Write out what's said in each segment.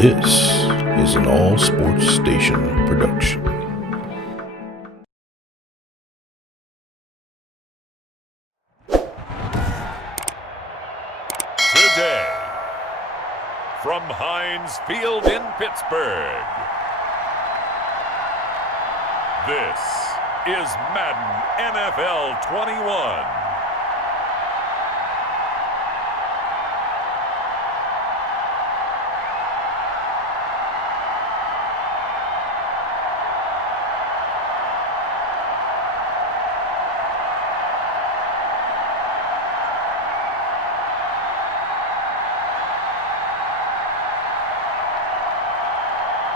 This is an All Sports Station production. Today, from Heinz Field in Pittsburgh, this is Madden NFL 21.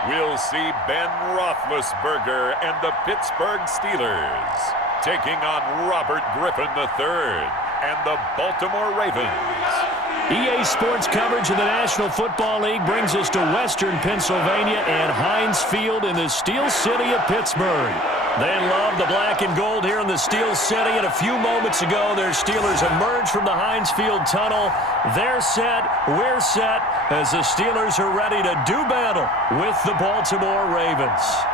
We'll see Ben Roethlisberger and the Pittsburgh Steelers taking on Robert Griffin III and the Baltimore Ravens. EA Sports coverage of the National Football League brings us to Western Pennsylvania and Heinz Field in the Steel City of Pittsburgh. They love the black and gold here in the Steel City, and a few moments ago, their Steelers emerged from the Heinz Field tunnel. They're set, we're set, as the Steelers are ready to do battle with the Baltimore Ravens.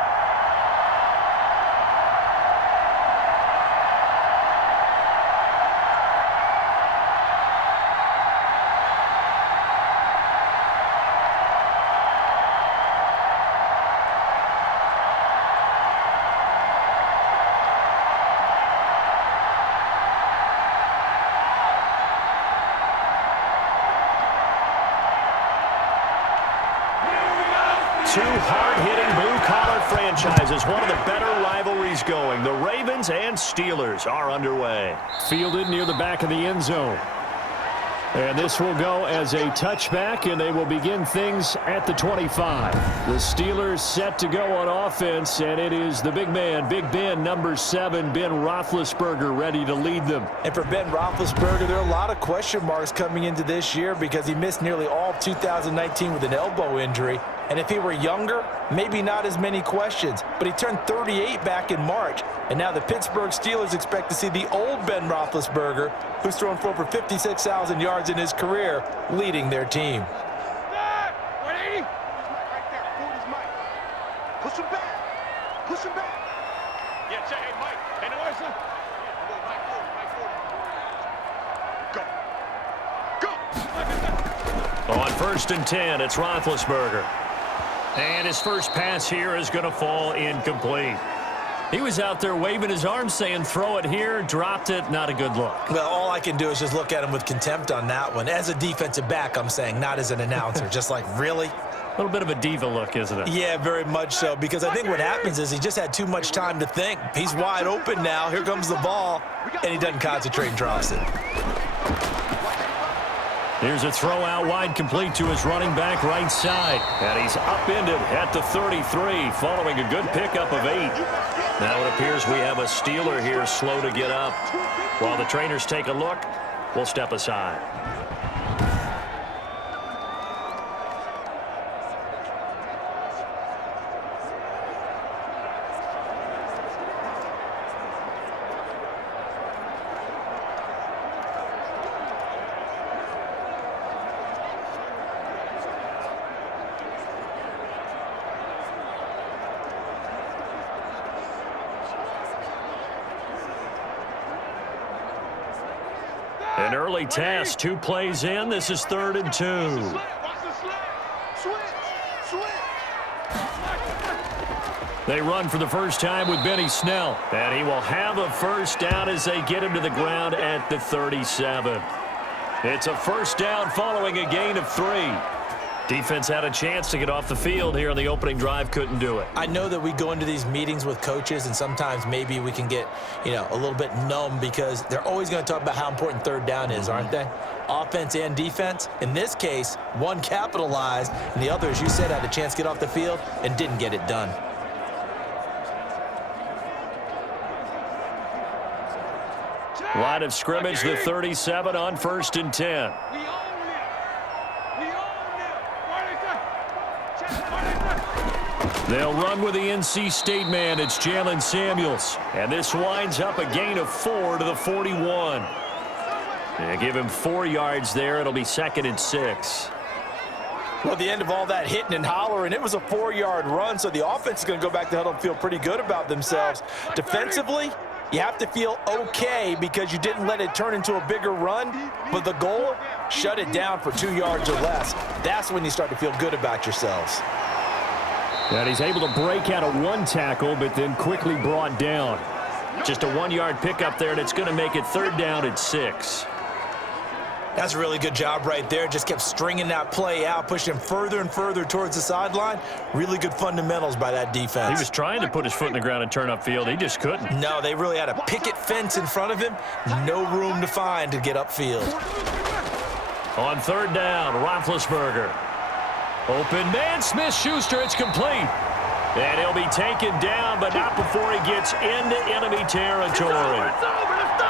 Two hard-hitting blue-collar franchises, one of the better rivalries going. The Ravens and Steelers are underway. Fielded near the back of the end zone. And this will go as a touchback, and they will begin things at the 25. The Steelers set to go on offense, and it is the big man, Big Ben, number 7, Ben Roethlisberger, ready to lead them. And for Ben Roethlisberger, there are a lot of question marks coming into this year because he missed nearly all of 2019 with an elbow injury. And if he were younger, maybe not as many questions. But he turned 38 back in March. And now the Pittsburgh Steelers expect to see the old Ben Roethlisberger, who's thrown for over 56,000 yards in his career, leading their team. 180. Right there. Hold his mic. Push him back. Push him back. Yeah, check. Hey, Mike. Hey, no, listen. Mike 40. Go. Go. On 1st and 10, it's Roethlisberger. And his first pass here is going to fall incomplete. He was out there waving his arms saying, throw it here, dropped it, not a good look. Well, all I can do is just look at him with contempt on that one. As a defensive back, I'm saying, not as an announcer. Just like, really? A little bit of a diva look, isn't it? Yeah, very much so, because I think what happens is he just had too much time to think. He's wide open now. Here comes the ball, and he doesn't concentrate and drops it. Here's a throw out wide, complete to his running back right side. And he's upended at the 33, following a good pickup of 8. Now it appears we have a Steeler here slow to get up. While the trainers take a look, we'll step aside. An early test, 2 plays in. This is 3rd and 2. They run for the first time with Benny Snell. And he will have a first down as they get him to the ground at the 37. It's a first down following a gain of 3. Defense had a chance to get off the field here on the opening drive, couldn't do it. I know that we go into these meetings with coaches, and sometimes maybe we can get, a little bit numb because they're always going to talk about how important 3rd down is, aren't they? Offense and defense. In this case, one capitalized, and the other, as you said, had a chance to get off the field and didn't get it done. Line of scrimmage, the 37 on 1st and 10. They'll run with the NC State man. It's Jalen Samuels. And this winds up a gain of 4 to the 41. They give him 4 yards there. It'll be 2nd and 6. Well, the end of all that hitting and hollering, it was a 4-yard run, so the offense is going to go back to the huddle and feel pretty good about themselves. Defensively, you have to feel okay because you didn't let it turn into a bigger run, but the goal, shut it down for 2 yards or less. That's when you start to feel good about yourselves. And he's able to break out of one tackle, but then quickly brought down. Just a 1-yard pickup there, and it's going to make it 3rd down and 6. That's a really good job right there. Just kept stringing that play out, pushing him further and further towards the sideline. Really good fundamentals by that defense. He was trying to put his foot in the ground and turn upfield. He just couldn't. No, they really had a picket fence in front of him. No room to find to get upfield. On 3rd down, Roethlisberger. Open man, Smith-Schuster, it's complete. And he'll be taken down, but not before he gets into enemy territory.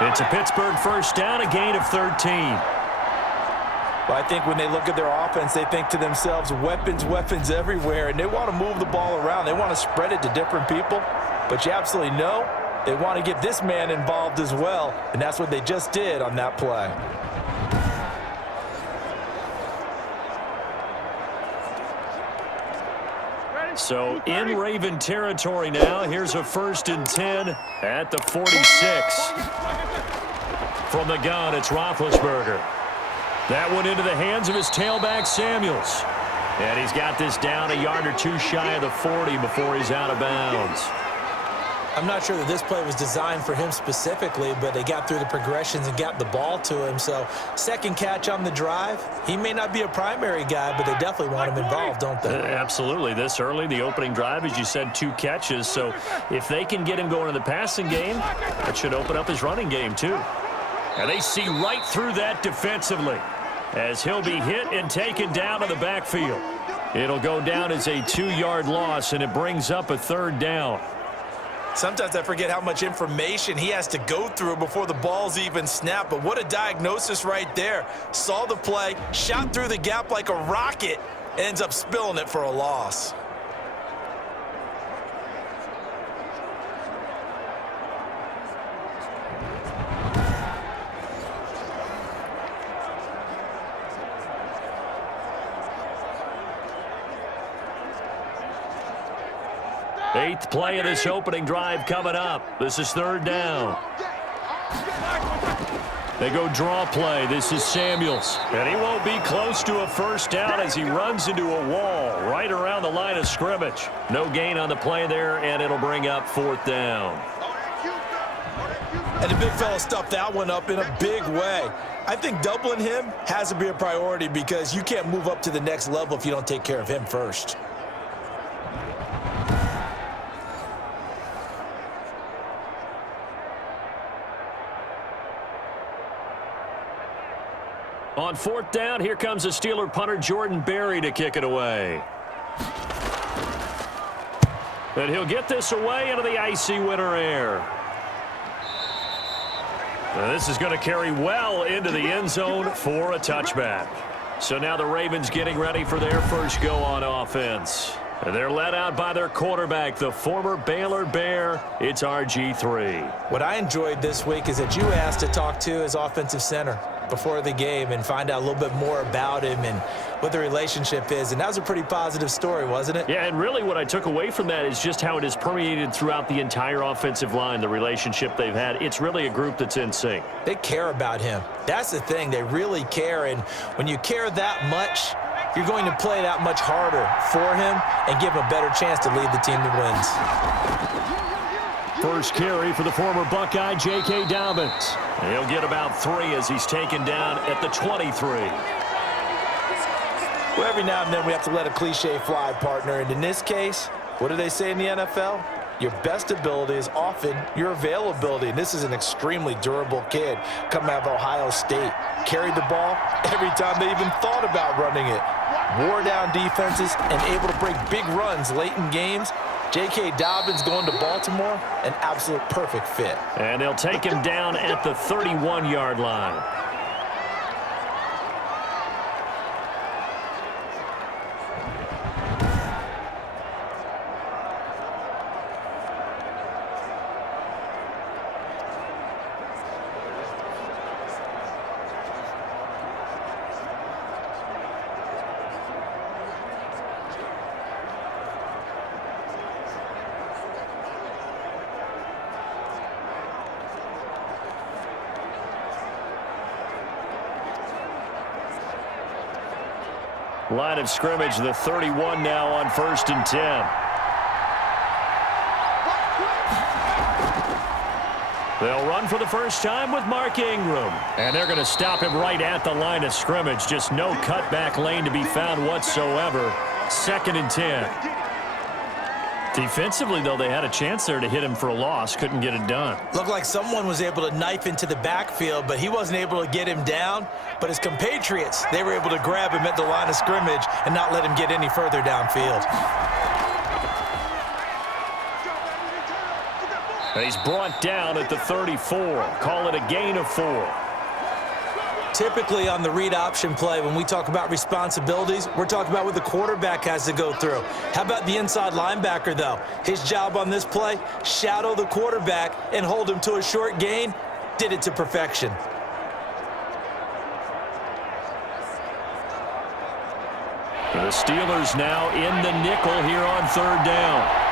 It's a Pittsburgh 1st down, a gain of 13. Well, I think when they look at their offense, they think to themselves, weapons, weapons everywhere, and they want to move the ball around. They want to spread it to different people, but you absolutely know they want to get this man involved as well, and that's what they just did on that play. So in Raven territory now, here's a 1st and 10 at the 46. From the gun, it's Roethlisberger. That one into the hands of his tailback, Samuels. And he's got this down a yard or two shy of the 40 before he's out of bounds. I'm not sure that this play was designed for him specifically, but they got through the progressions and got the ball to him. So 2nd catch on the drive. He may not be a primary guy, but they definitely want him involved, don't they? Absolutely. This early, the opening drive, as you said, 2 catches. So if they can get him going in the passing game, that should open up his running game too. And they see right through that defensively as he'll be hit and taken down to the backfield. It'll go down as a 2-yard loss, and it brings up a 3rd down. Sometimes I forget how much information he has to go through before the ball's even snapped, but what a diagnosis right there. Saw the play, shot through the gap like a rocket, ends up spilling it for a loss. Eighth play of this opening drive coming up. This is 3rd down. They go draw play. This is Samuels. And he won't be close to a 1st down as he runs into a wall right around the line of scrimmage. No gain on the play there, and it'll bring up 4th down. And the big fella stuffed that one up in a big way. I think doubling him has to be a priority because you can't move up to the next level if you don't take care of him first. On 4th down, here comes the Steeler punter Jordan Berry to kick it away. And he'll get this away into the icy winter air. Now this is going to carry well into the end zone for a touchback. So now the Ravens getting ready for their first go on offense. And they're led out by their quarterback, the former Baylor Bear. It's RG3. What I enjoyed this week is that you asked to talk to his offensive center before the game and find out a little bit more about him and what the relationship is. And that was a pretty positive story, wasn't it? Yeah, and really what I took away from that is just how it is permeated throughout the entire offensive line, the relationship they've had. It's really a group that's in sync. They care about him. That's the thing. They really care. And when you care that much, you're going to play that much harder for him and give him a better chance to lead the team to wins. First carry for the former Buckeye, J.K. Dobbins. He'll get about 3 as he's taken down at the 23. Well, every now and then we have to let a cliche fly, partner. And in this case, what do they say in the NFL? Your best ability is often your availability. And this is an extremely durable kid coming out of Ohio State. Carried the ball every time they even thought about running it. Wore down defenses and able to break big runs late in games. J.K. Dobbins going to Baltimore, an absolute perfect fit. And they'll take him down at the 31-yard line. Line of scrimmage, the 31 now on 1st and 10. They'll run for the first time with Mark Ingram. And they're going to stop him right at the line of scrimmage. Just no cutback lane to be found whatsoever. 2nd and 10. Defensively, though, they had a chance there to hit him for a loss. Couldn't get it done. Looked like someone was able to knife into the backfield, but he wasn't able to get him down. But his compatriots, they were able to grab him at the line of scrimmage and not let him get any further downfield. He's brought down at the 34. Call it a gain of 4. Typically on the read option play, when we talk about responsibilities, we're talking about what the quarterback has to go through. How about the inside linebacker, though? His job on this play, shadow the quarterback and hold him to a short gain. Did it to perfection. The Steelers now in the nickel here on 3rd down.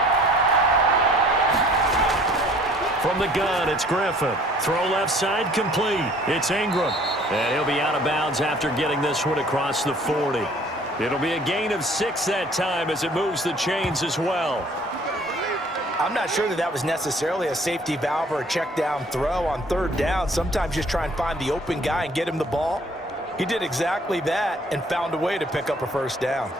From the gun, it's Griffin. Throw left side, complete. It's Ingram. And he'll be out of bounds after getting this one across the 40. It'll be a gain of 6 that time as it moves the chains as well. I'm not sure that was necessarily a safety valve or a check down throw on 3rd down. Sometimes just try and find the open guy and get him the ball. He did exactly that and found a way to pick up a 1st down.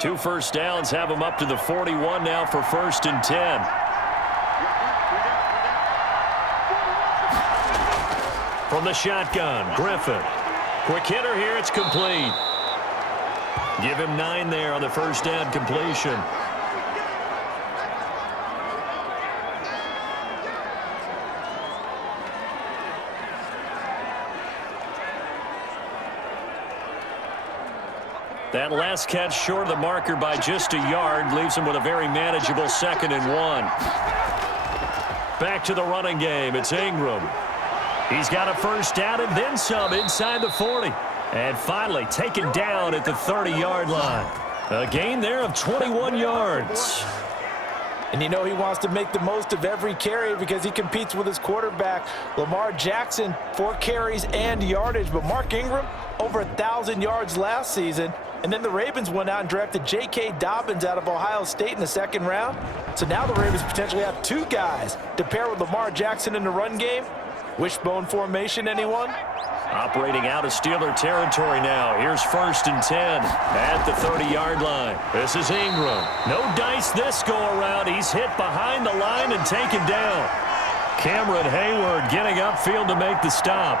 Two 1st downs have him up to the 41 now for 1st and 10. From the shotgun, Griffin. Quick hitter here, it's complete. Give him 9 there on the 1st down completion. That last catch short of the marker by just a yard leaves him with a very manageable 2nd and 1. Back to the running game. It's Ingram. He's got a 1st down and then some inside the 40. And finally taken down at the 30-yard line. A gain there of 21 yards. And you know he wants to make the most of every carry because he competes with his quarterback, Lamar Jackson, 4 carries and yardage. But Mark Ingram, over 1,000 yards last season. And then the Ravens went out and drafted J.K. Dobbins out of Ohio State in the 2nd round. So now the Ravens potentially have 2 guys to pair with Lamar Jackson in the run game. Wishbone formation, anyone? Operating out of Steeler territory now. Here's 1st and 10 at the 30-yard line. This is Ingram. No dice this go-around. He's hit behind the line and taken down. Cameron Hayward getting upfield to make the stop.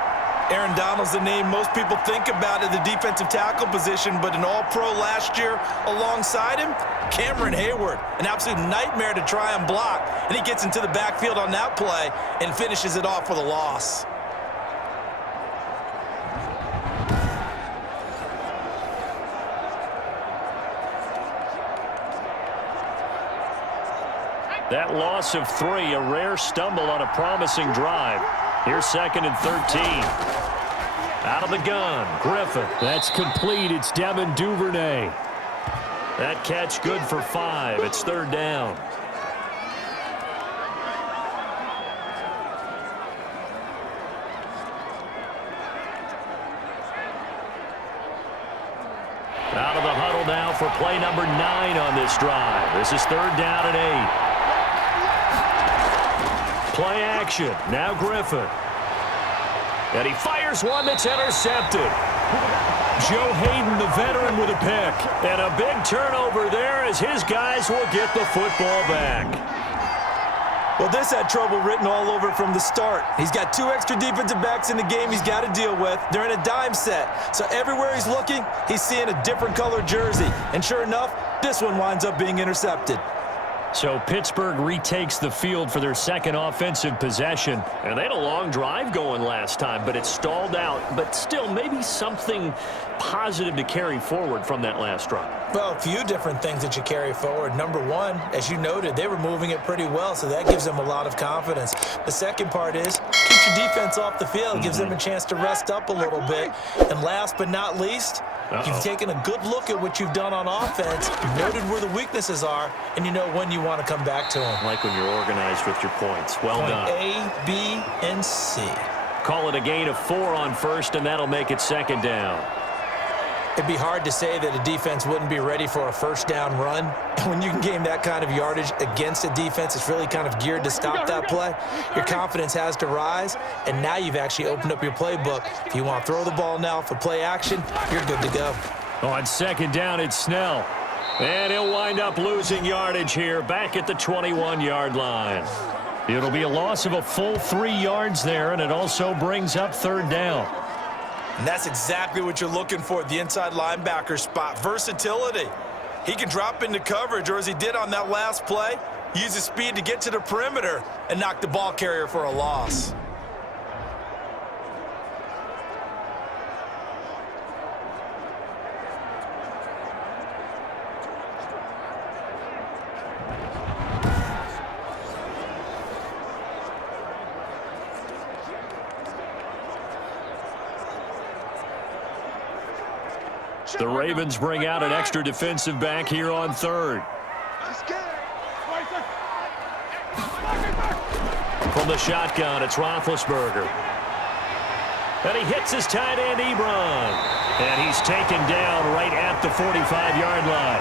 Aaron Donald's the name most people think about at the defensive tackle position, but an all-pro last year alongside him, Cameron Hayward, an absolute nightmare to try and block, and he gets into the backfield on that play and finishes it off with a loss. That loss of 3, a rare stumble on a promising drive. Here's 2nd and 13. Out of the gun, Griffin. That's complete. It's Devin Duvernay. That catch good for 5. It's 3rd down. Out of the huddle now for play number 9 on this drive. This is 3rd down and 8. Play action. Now Griffin. And he fires one that's intercepted. Joe Hayden, the veteran, with a pick. And a big turnover there as his guys will get the football back. Well, this had trouble written all over from the start. He's got 2 extra defensive backs in the game he's got to deal with. They're in a dime set. So everywhere he's looking, he's seeing a different color jersey. And sure enough, this one winds up being intercepted. So Pittsburgh retakes the field for their 2nd offensive possession. And they had a long drive going last time, but it stalled out. But still, maybe something positive to carry forward from that last drive. Well, a few different things that you carry forward. Number 1, as you noted, they were moving it pretty well, so that gives them a lot of confidence. The second part is keep your defense off the field, gives them a chance to rest up a little bit. And last but not least, you've taken a good look at what you've done on offense, noted where the weaknesses are, and you know when you want to come back to him. I like when you're organized with your points. Well done. A, B, and C. Call it a gain of 4 on first, and that'll make it second down. It'd be hard to say that a defense wouldn't be ready for a first down run. When you can gain that kind of yardage against a defense, it's really kind of geared to stop that play. Your confidence has to rise, and now you've actually opened up your playbook. If you want to throw the ball now for play action, you're good to go. On second down, it's Snell. And he'll wind up losing yardage here, back at the 21-yard line. It'll be a loss of a full 3 yards there, and it also brings up third down. And that's exactly what you're looking for at the inside linebacker spot. Versatility. He can drop into coverage, or as he did on that last play, use his speed to get to the perimeter and knock the ball carrier for a loss. The Ravens bring out an extra defensive back here on third. From the shotgun, it's Roethlisberger. And he hits his tight end, Ebron. And he's taken down right at the 45-yard line.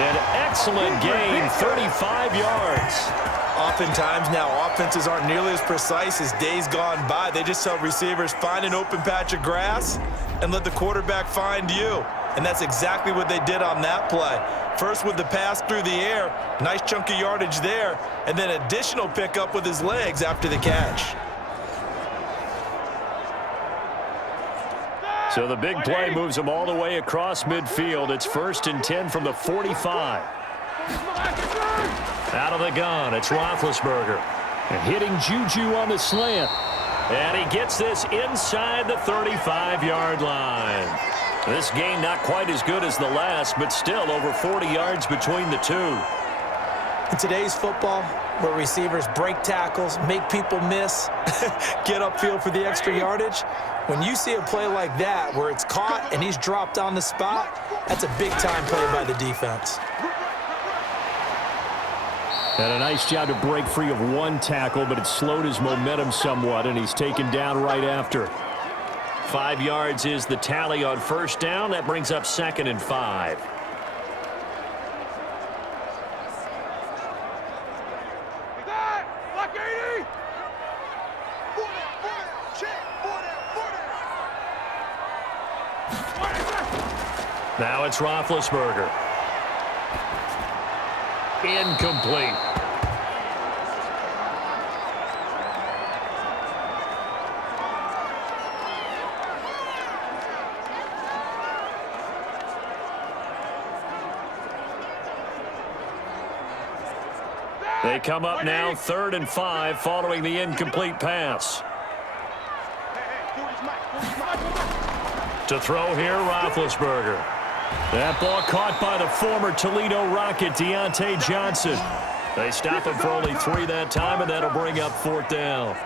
An excellent gain, 35 yards. Oftentimes now, offenses aren't nearly as precise as days gone by. They just tell receivers, find an open patch of grass and let the quarterback find you. And that's exactly what they did on that play. First with the pass through the air, nice chunk of yardage there, and then additional pickup with his legs after the catch. So the big play moves them all the way across midfield. It's 1st and 10 from the 45. Out of the gun, it's Roethlisberger. And hitting Juju on the slant. And he gets this inside the 35-yard line. This game not quite as good as the last, but still over 40 yards between the two. In today's football, where receivers break tackles, make people miss, get upfield for the extra yardage, when you see a play like that where it's caught and he's dropped on the spot, that's a big-time play by the defense. And a nice job to break free of one tackle, but it slowed his momentum somewhat, and he's taken down right after. 5 yards is the tally on first down. That brings up 2nd and 5. Now it's Roethlisberger. Incomplete. They come up now 3rd and 5 following the incomplete pass. To throw here, Roethlisberger. That ball caught by the former Toledo Rocket, Deontay Johnson. They stop him for only 3 that time, and that'll bring up 4th down.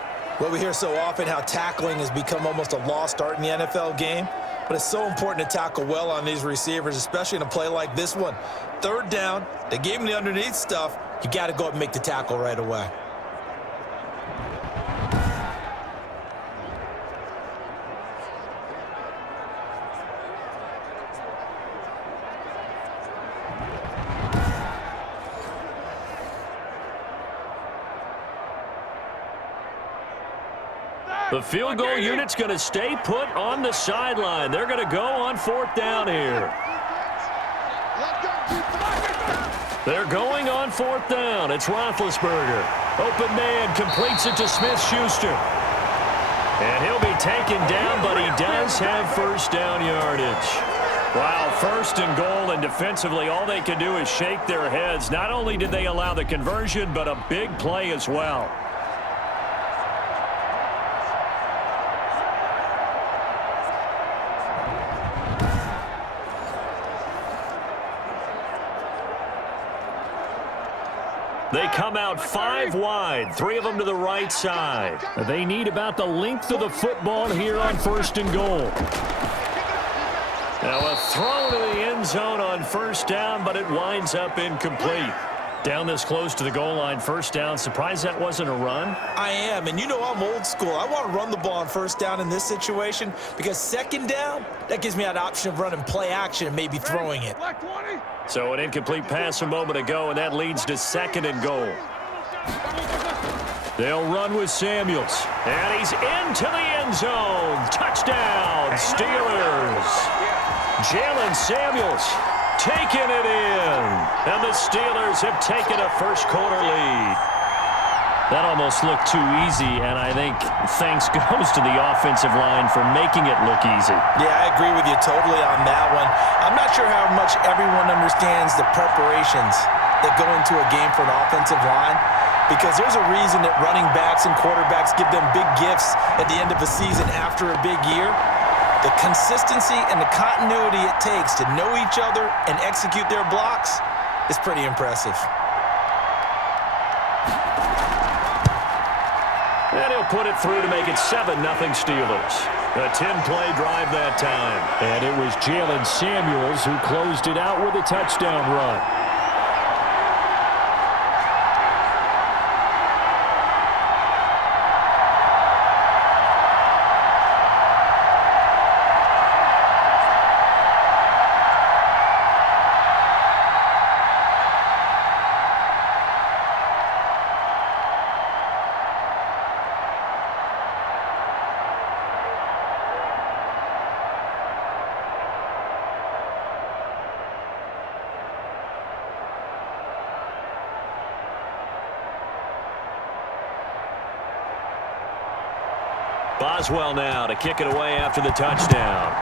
Well, we hear so often how tackling has become almost a lost art in the NFL game, but it's so important to tackle well on these receivers, especially in a play like this one. 3rd down, they gave him the underneath stuff. You got to go up and make the tackle right away. The field goal unit's going to stay put on the sideline. They're going to go on 4th down here. They're going on 4th down. It's Roethlisberger. Open man completes it to Smith-Schuster. And he'll be taken down, but he does have first down yardage. Wow, 1st and goal, and defensively all they can do is shake their heads. Not only did they allow the conversion, but a big play as well. They come out 5 wide, 3 of them to the right side. They need about the length of the football here on 1st and goal. Now a throw to the end zone on 1st down, but it winds up incomplete. Down this close to the goal line, first down. Surprised that wasn't a run? I am, and you know I'm old school. I want to run the ball on first down in this situation because second down, that gives me that option of running play action and maybe throwing it. So an incomplete pass a moment ago, and that leads to second and goal. They'll run with Samuels, and he's into the end zone. Touchdown, Steelers. Jalen Samuels taking it in, and the Steelers have taken a first-quarter lead. That almost looked too easy, and I think thanks goes to the offensive line for making it look easy. Yeah, I agree with you totally on that one. I'm not sure how much everyone understands the preparations that go into a game for an offensive line, because there's a reason that running backs and quarterbacks give them big gifts at the end of a season after a big year. The consistency and the continuity it takes to know each other and execute their blocks is pretty impressive. And he'll put it through to make it 7-0 Steelers. A 10-play drive that time. And it was Jalen Samuels who closed it out with a touchdown run. Boswell now to kick it away after the touchdown.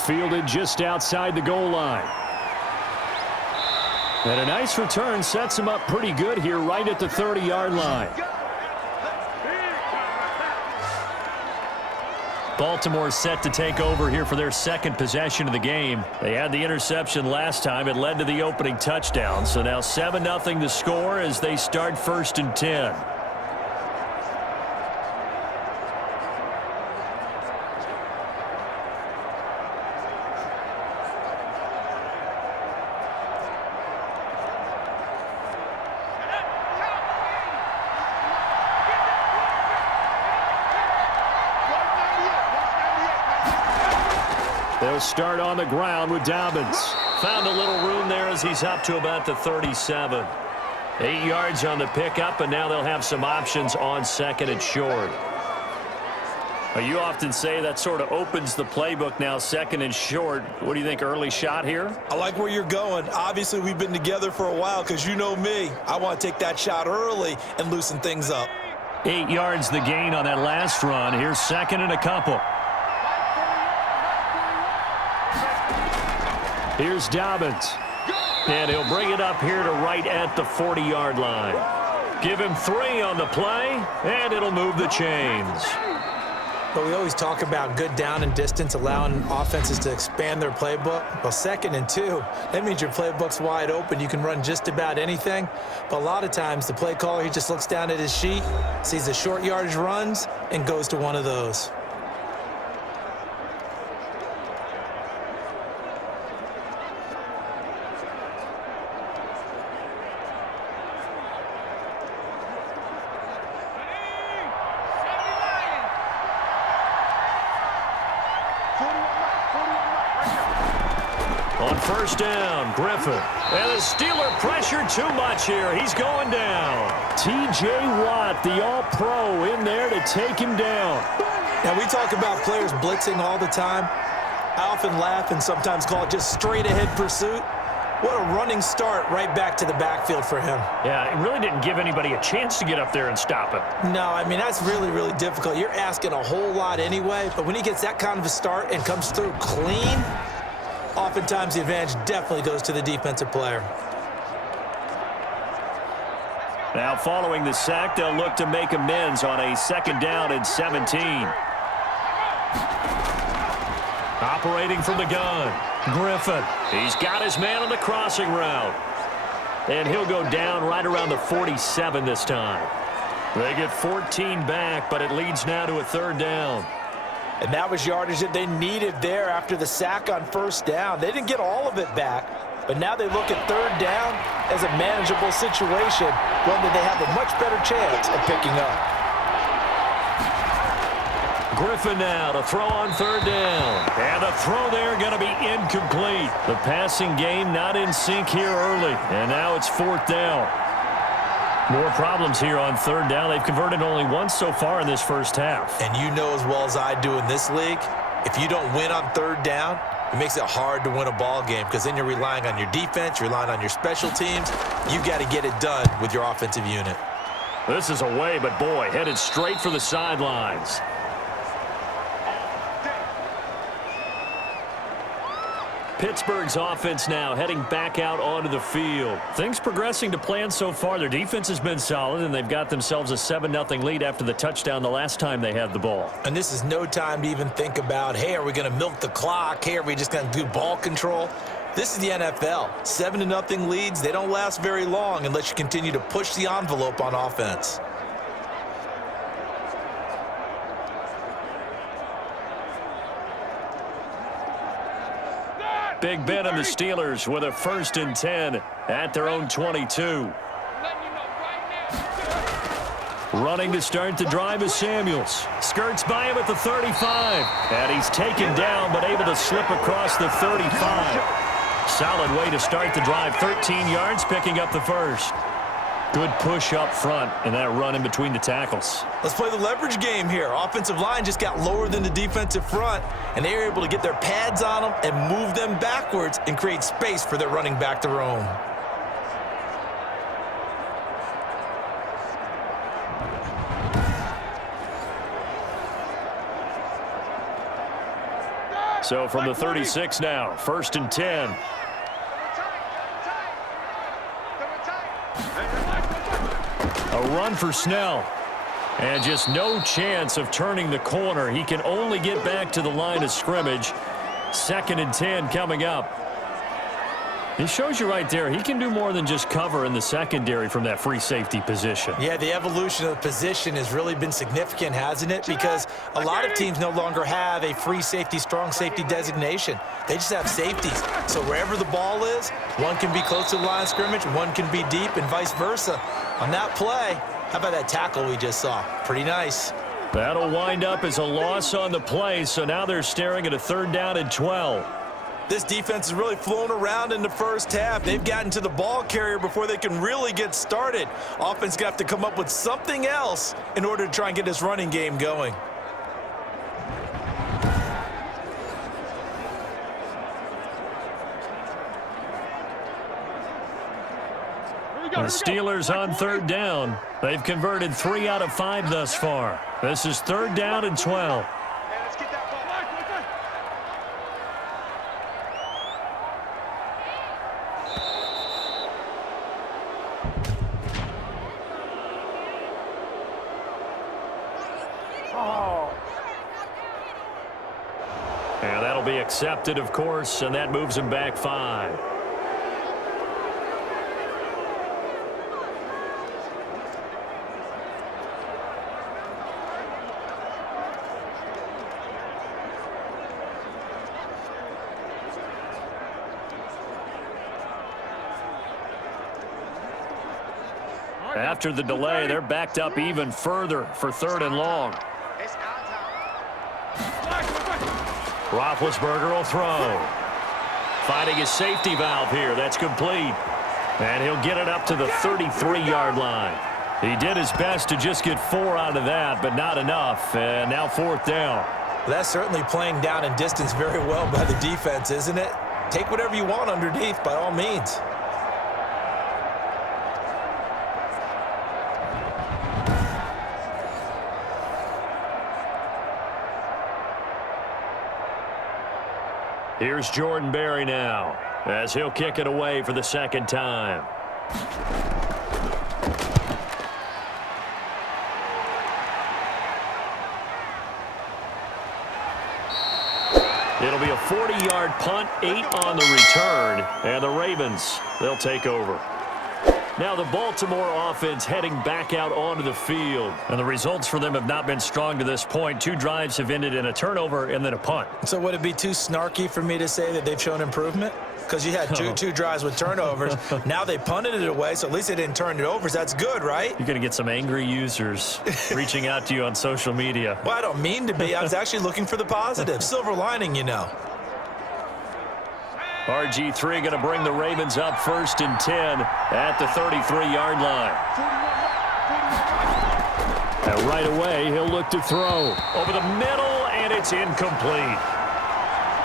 Fielded just outside the goal line. And a nice return sets him up pretty good here right at the 30-yard line. Baltimore set to take over here for their second possession of the game. They had the interception last time. It led to the opening touchdown. So now 7-0 the score as they start 1st and 10. They'll start on the ground with Dobbins. Found a little room there as he's up to about the 37. 8 yards on the pickup, and now they'll have some options on second and short. You often say that sort of opens the playbook now, second and short. What do you think, early shot here? I like where you're going. Obviously, we've been together for a while because you know me. I want to take that shot early and loosen things up. 8 yards the gain on that last run. Here's second and a couple. Here's Dobbins. And he'll bring it up here to right at the 40-yard line. Give him 3 on the play, and it'll move the chains. But we always talk about good down and distance, allowing offenses to expand their playbook. Well, 2nd and 2, that means your playbook's wide open. You can run just about anything. But a lot of times, the play caller, he just looks down at his sheet, sees the short yardage runs, and goes to one of those. On first down, Griffin. And the Steeler pressure too much here. He's going down. T.J. Watt, the All-Pro, in there to take him down. Now, we talk about players blitzing all the time. I often laugh and sometimes call it just straight-ahead pursuit. What a running start right back to the backfield for him. Yeah, it really didn't give anybody a chance to get up there and stop him. No, I mean, that's really, really difficult. You're asking a whole lot anyway, but when he gets that kind of a start and comes through clean, oftentimes the advantage definitely goes to the defensive player. Now following the sack, they'll look to make amends on a 2nd down and 17. Operating from the gun, Griffin. He's got his man on the crossing route. And he'll go down right around the 47 this time. They get 14 back, but it leads now to a 3rd down. And that was yardage that they needed there after the sack on first down. They didn't get all of it back, But now they look at third down as a manageable situation, one that they have a much better chance of picking up. Griffin now to throw on third down. And the throw there going to be incomplete. The passing game not in sync here early. And now it's fourth down. More problems here on third down. They've converted only once so far in this first half. And you know as well as I do in this league, if you don't win on third down, it makes it hard to win a ball game because then you're relying on your defense, you're relying on your special teams. You've got to get it done with your offensive unit. This is away, but boy, headed straight for the sidelines. Pittsburgh's offense now heading back out onto the field. Things progressing to plan so far. Their defense has been solid, and they've got themselves a 7-0 lead after the touchdown the last time they had the ball. And this is no time to even think about, hey, are we going to milk the clock? Hey, are we just going to do ball control? This is the NFL. 7-0 leads, they don't last very long unless you continue to push the envelope on offense. Big Ben and the Steelers with a 1st and 10 at their own 22. Running to start the drive is Samuels. Skirts by him at the 35. And he's taken down but able to slip across the 35. Solid way to start the drive. 13 yards, picking up the first. Good push up front and that run in between the tackles. Let's play the leverage game here. Offensive line just got lower than the defensive front, and they were able to get their pads on them and move them backwards and create space for their running back to roam. So from the 36 now, 1st and 10. A run for Snell. And just no chance of turning the corner. He can only get back to the line of scrimmage. 2nd and 10 coming up. He shows you right there, he can do more than just cover in the secondary from that free safety position. Yeah, the evolution of the position has really been significant, hasn't it? Because a lot of teams no longer have a free safety, strong safety designation. They just have safeties. So wherever the ball is, one can be close to the line of scrimmage, one can be deep, and vice versa. On that play, how about that tackle we just saw? Pretty nice. That'll wind up as a loss on the play, so now they're staring at a 3rd down and 12. This defense has really flown around in the first half. They've gotten to the ball carrier before they can really get started. Offense got to come up with something else in order to try and get this running game going. The Steelers on 3rd down. They've converted 3 out of 5 thus far. This is 3rd down and 12. And that'll be accepted, of course, and that moves him back 5. After the delay, they're backed up even further for 3rd and long. Roethlisberger will throw. Finding his safety valve here. That's complete. And he'll get it up to the 33-yard line. He did his best to just get 4 out of that, but not enough. And now 4th down. That's certainly playing down and distance very well by the defense, isn't it? Take whatever you want underneath, by all means. Here's Jordan Berry now, as he'll kick it away for the 2nd time. It'll be a 40-yard punt, 8 on the return, and the Ravens, they'll take over. Now the Baltimore offense heading back out onto the field. And the results for them have not been strong to this point. 2 drives have ended in a turnover and then a punt. So would it be too snarky for me to say that they've shown improvement? because you had two drives with turnovers. Now they punted it away, so at least they didn't turn it over. So that's good, right? You're going to get some angry users reaching out to you on social media. Well, I don't mean to be. I was actually looking for the positive. Silver lining, you know. RG3 going to bring the Ravens up 1st and 10 at the 33-yard line. And right away, he'll look to throw. Over the middle, and it's incomplete.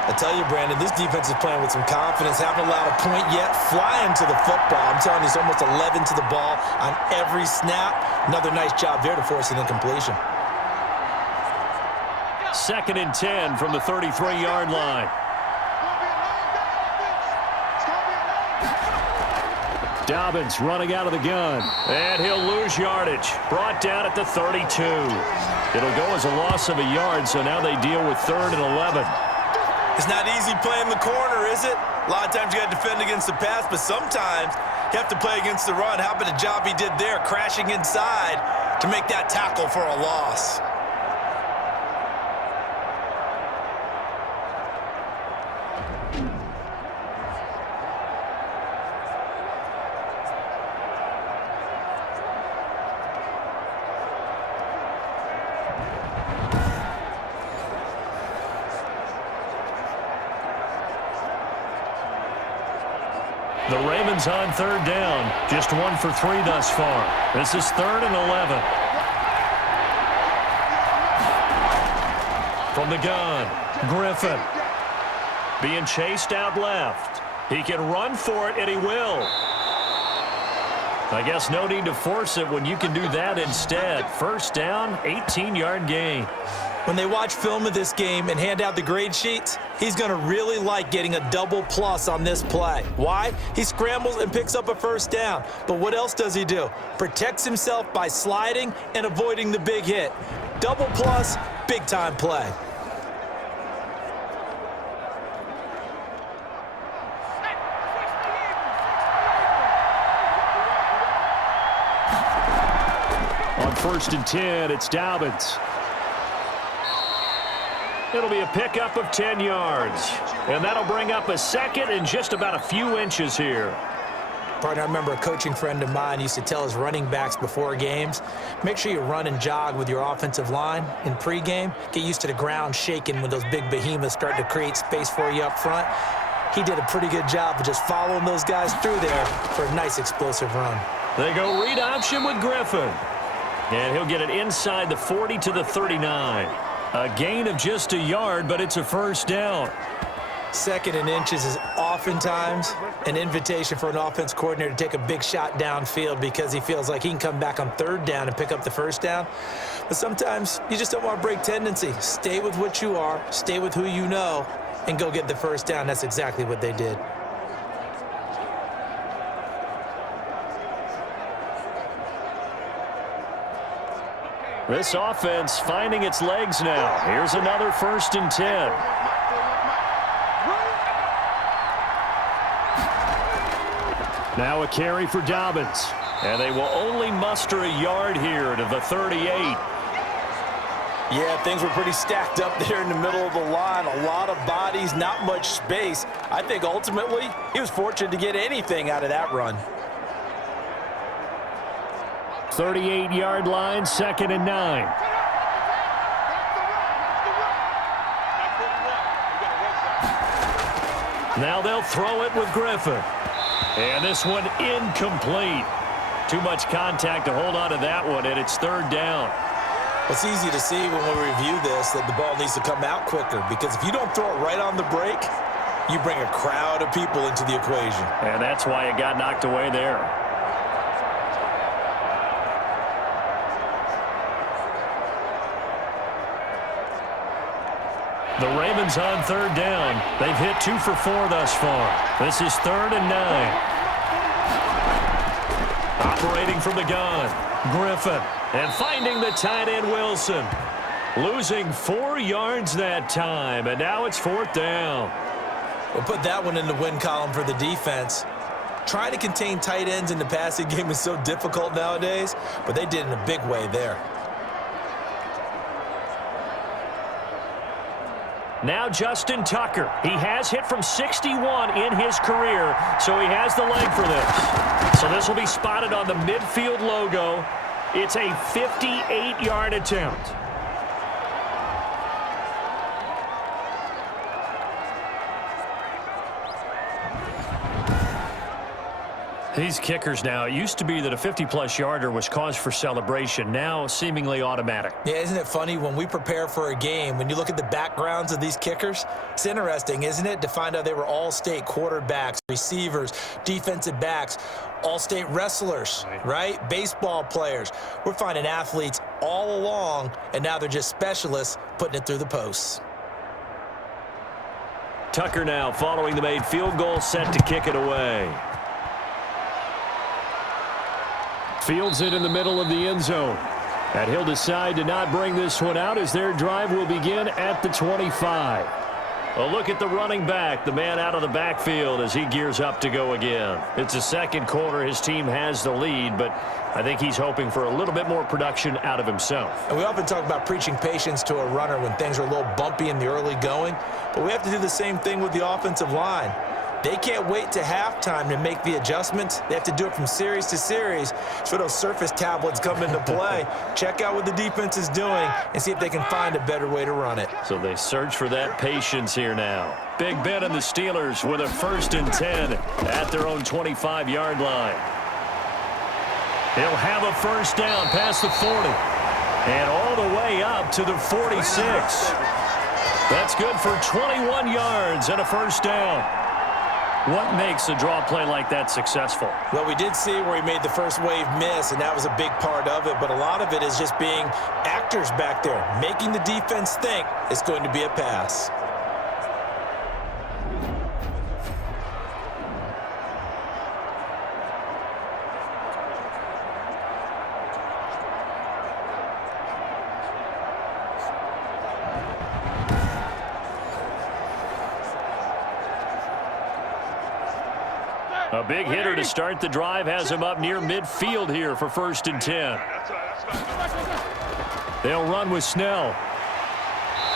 I tell you, Brandon, this defense is playing with some confidence. Haven't allowed a point yet. Flying to the football. I'm telling you, it's almost 11 to the ball on every snap. Another nice job there to force an incompletion. 2nd and 10 from the 33-yard line. Dobbins running out of the gun, and he'll lose yardage. Brought down at the 32. It'll go as a loss of a yard, so now they deal with 3rd and 11. It's not easy playing the corner, is it? A lot of times you got to defend against the pass, but sometimes you have to play against the run. How about the job he did there, crashing inside to make that tackle for a loss? The Ravens on 3rd down. Just 1 for 3 thus far. This is 3rd and 11. From the gun, Griffin. Being chased out left. He can run for it, and he will. I guess no need to force it when you can do that instead. 1st down, 18-yard gain. When they watch film of this game and hand out the grade sheets, he's going to really like getting a double plus on this play. Why? He scrambles and picks up a 1st down. But what else does he do? Protects himself by sliding and avoiding the big hit. Double plus, big-time play. On 1st and 10, it's Dobbins. It'll be a pickup of 10 yards. And that'll bring up a 2nd and just about a few inches here. Partner, I remember a coaching friend of mine used to tell his running backs before games, make sure you run and jog with your offensive line in pregame. Get used to the ground shaking when those big behemoths start to create space for you up front. He did a pretty good job of just following those guys through there for a nice explosive run. They go read option with Griffin. And he'll get it inside the 40 to the 39. A gain of just a yard, but it's a 1st down. 2nd and inches is oftentimes an invitation for an offense coordinator to take a big shot downfield because he feels like he can come back on 3rd down and pick up the 1st down. But sometimes you just don't want to break tendency. Stay with what you are, stay with who you know, and go get the 1st down. That's exactly what they did. This offense finding its legs now. Here's another 1st and 10. Now a carry for Dobbins. And they will only muster a yard here to the 38. Yeah, things were pretty stacked up there in the middle of the line. A lot of bodies, not much space. I think ultimately he was fortunate to get anything out of that run. 38-yard line, 2nd and 9. Now they'll throw it with Griffin. And this one incomplete. Too much contact to hold on to that one, and it's 3rd down. It's easy to see when we review this that the ball needs to come out quicker, because if you don't throw it right on the break, you bring a crowd of people into the equation. And that's why it got knocked away there. The Ravens on 3rd down. They've hit 2 for 4 thus far. This is 3rd and 9. Operating from the gun, Griffin. And finding the tight end, Wilson. Losing 4 yards that time, and now it's 4th down. We'll put that one in the win column for the defense. Trying to contain tight ends in the passing game is so difficult nowadays, but they did in a big way there. Now Justin Tucker. He has hit from 61 in his career, so he has the leg for this. So this will be spotted on the midfield logo. It's a 58-yard attempt. These kickers now, it used to be that a 50-plus yarder was cause for celebration. Now, seemingly automatic. Yeah, isn't it funny when we prepare for a game, when you look at the backgrounds of these kickers, it's interesting, isn't it, to find out they were all-state quarterbacks, receivers, defensive backs, all-state wrestlers, right? Baseball players. We're finding athletes all along, and now they're just specialists putting it through the posts. Tucker now following the made field goal, set to kick it away. Fields it in the middle of the end zone. And he'll decide to not bring this one out as their drive will begin at the 25. A look at the running back, the man out of the backfield as he gears up to go again. It's the second quarter. His team has the lead, but I think he's hoping for a little bit more production out of himself. And we often talk about preaching patience to a runner when things are a little bumpy in the early going, but we have to do the same thing with the offensive line. They can't wait to halftime to make the adjustments. They have to do it from series to series. So those surface tablets come into play. Check out what the defense is doing and see if they can find a better way to run it. So they search for that patience here now. Big Ben and the Steelers with a 1st and 10 at their own 25-yard line. They'll have a first down past the 40 and all the way up to the 46. That's good for 21 yards and a first down. What makes a draw play like that successful? Well, we did see where he made the first wave miss, and that was a big part of it. But a lot of it is just being actors back there, making the defense think it's going to be a pass. A big hitter to start the drive has him up near midfield here for 1st and 10. They'll run with Snell.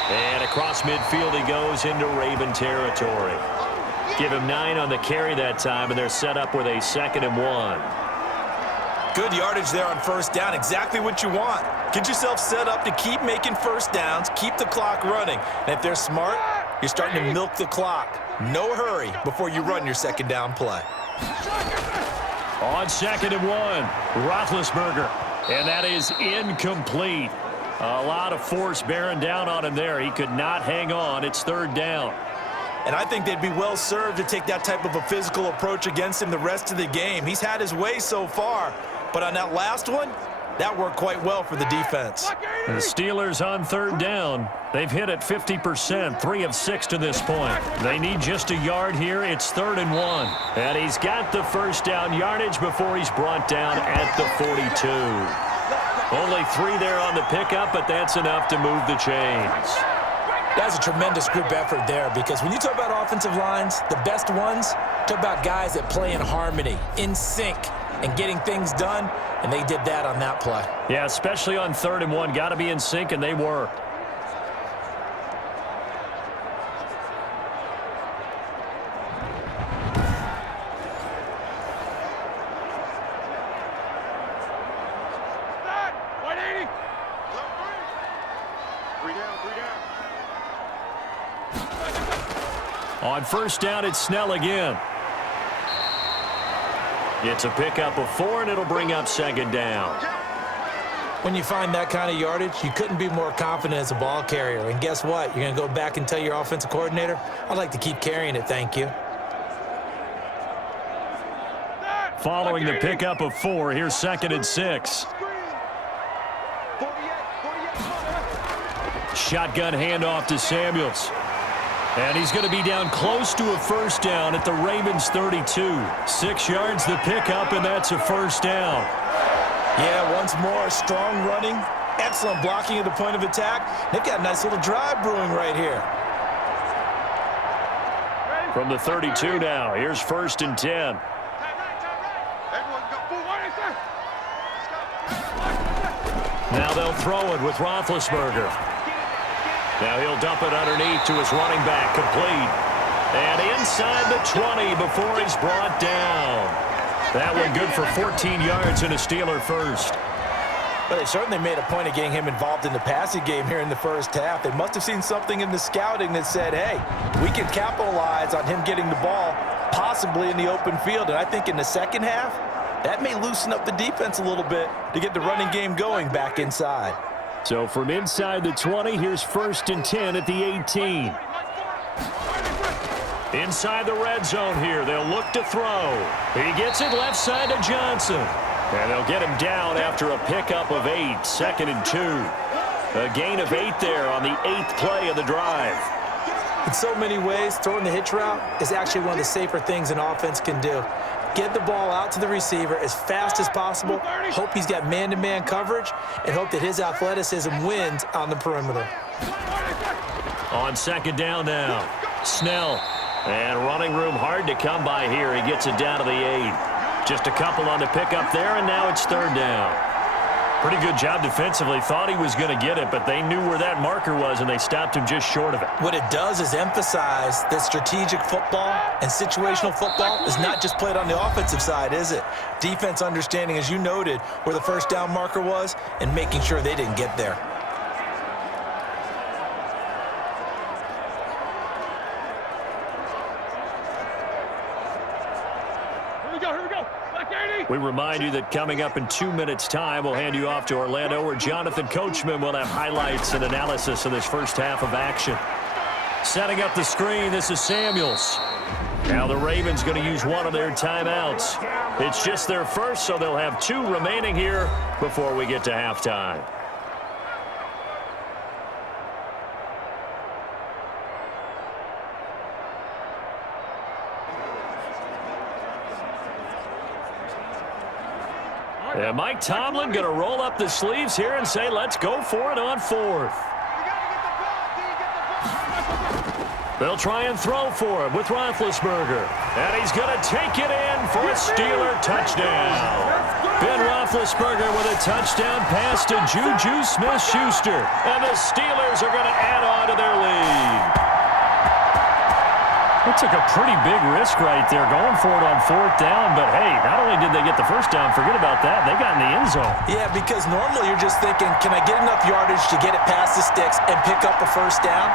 And across midfield he goes into Raven territory. Give him 9 on the carry that time, and they're set up with a 2nd and 1. Good yardage there on first down. Exactly what you want. Get yourself set up to keep making first downs, keep the clock running. And if they're smart, you're starting to milk the clock. No hurry before you run your 2nd down play. On 2nd and 1, Roethlisberger. And that is incomplete. A lot of force bearing down on him there. He could not hang on. It's 3rd down. And I think they'd be well served to take that type of a physical approach against him the rest of the game. He's had his way so far. But on that last one, that worked quite well for the defense. The Steelers on 3rd down. They've hit it 50%, 3 of 6 to this point. They need just a yard here. It's 3rd and 1. And he's got the first down yardage before he's brought down at the 42. Only 3 there on the pickup, but that's enough to move the chains. That's a tremendous group effort there, because when you talk about offensive lines, the best ones, talk about guys that play in harmony, in sync, and getting things done, and they did that on that play. Yeah, especially on 3rd and 1. Got to be in sync, and they were. On first down, it's Snell again. It's a pickup of 4, and it'll bring up 2nd down. When you find that kind of yardage, you couldn't be more confident as a ball carrier. And guess what? You're going to go back and tell your offensive coordinator, I'd like to keep carrying it, thank you. Following the pickup of 4, here's 2nd and 6. Shotgun handoff to Samuels. And he's going to be down close to a first down at the Ravens 32. 6 yards the pickup, and that's a first down. Yeah, once more, strong running, excellent blocking at the point of attack. They've got a nice little drive brewing right here. From the 32 now, here's 1st and 10. Now they'll throw it with Roethlisberger. Now he'll dump it underneath to his running back, complete. And inside the 20 before he's brought down. That one good for 14 yards and a Steeler first. But they certainly made a point of getting him involved in the passing game here in the first half. They must have seen something in the scouting that said, hey, we can capitalize on him getting the ball possibly in the open field. And I think in the second half, that may loosen up the defense a little bit to get the running game going back inside. So from inside the 20, here's 1st and 10 at the 18. Inside the red zone here, they'll look to throw. He gets it left side to Johnson. And they'll get him down after a pickup of 8, 2nd and 2. A gain of 8 there on the 8th play of the drive. In so many ways, throwing the hitch route is actually one of the safer things an offense can do. Get the ball out to the receiver as fast as possible, hope he's got man-to-man coverage, and hope that his athleticism wins on the perimeter. On 2nd down now, Snell. And running room hard to come by here. He gets it down to the 8. Just a couple on the pickup there, and now it's 3rd down. Pretty good job defensively. Thought he was going to get it, but they knew where that marker was, and they stopped him just short of it. What it does is emphasize that strategic football and situational football is not just played on the offensive side, is it? Defense understanding, as you noted, where the 1st down marker was and making sure they didn't get there. We remind you that coming up in 2 minutes' time, we'll hand you off to Orlando, where Jonathan Coachman will have highlights and analysis of this first half of action. Setting up the screen, this is Samuels. Now the Ravens going to use one of their timeouts. It's just their first, so they'll have 2 remaining here before we get to halftime. And Mike Tomlin going to roll up the sleeves here and say, let's go for it on 4th. They'll try and throw for it with Roethlisberger. And he's going to take it in for a Steeler touchdown. Ben Roethlisberger with a touchdown pass to Juju Smith-Schuster. And the Steelers are going to add on to their lead. They took a pretty big risk right there going for it on 4th down. But, hey, not only did they get the first down, forget about that, they got in the end zone. Yeah, because normally you're just thinking, can I get enough yardage to get it past the sticks and pick up a 1st down?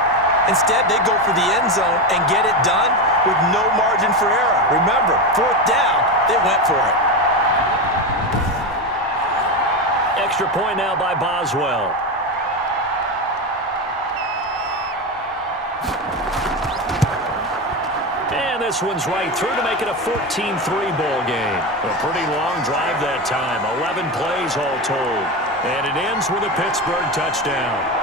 Instead, they go for the end zone and get it done with no margin for error. Remember, 4th down, they went for it. Extra point now by Boswell. And this one's right through to make it a 14-3 ball game. A pretty long drive that time, 11 plays all told. And it ends with a Pittsburgh touchdown.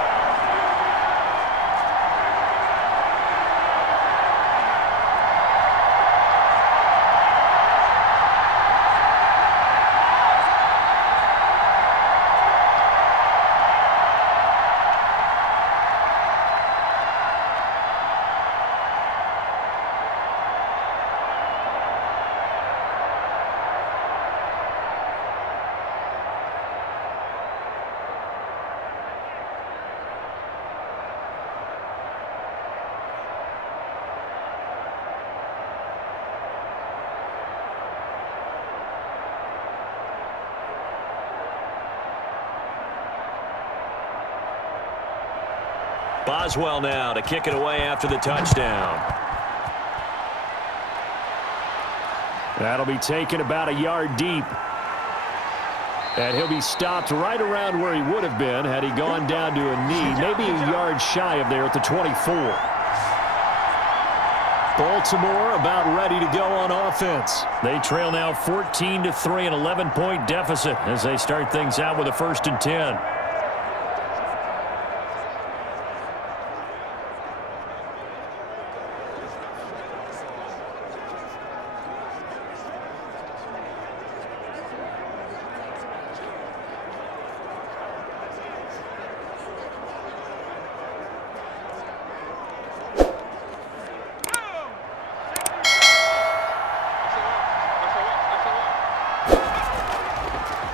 Boswell now to kick it away after the touchdown. That'll be taken about a yard deep. And he'll be stopped right around where he would have been had he gone down to a knee, maybe a yard shy of there at the 24. Baltimore about ready to go on offense. They trail now 14-3, an 11-point deficit as they start things out with a 1st and 10.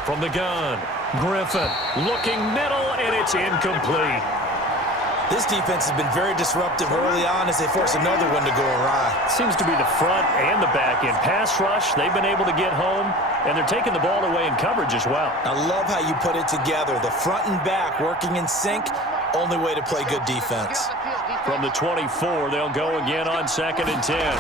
From the gun, Griffin looking middle, and it's incomplete. This defense has been very disruptive early on as they force another one to go awry. Seems to be the front and the back end. Pass rush, they've been able to get home, and they're taking the ball away in coverage as well. I love how you put it together. The front and back working in sync, only way to play good defense. From the 24, they'll go again on 2nd and 10.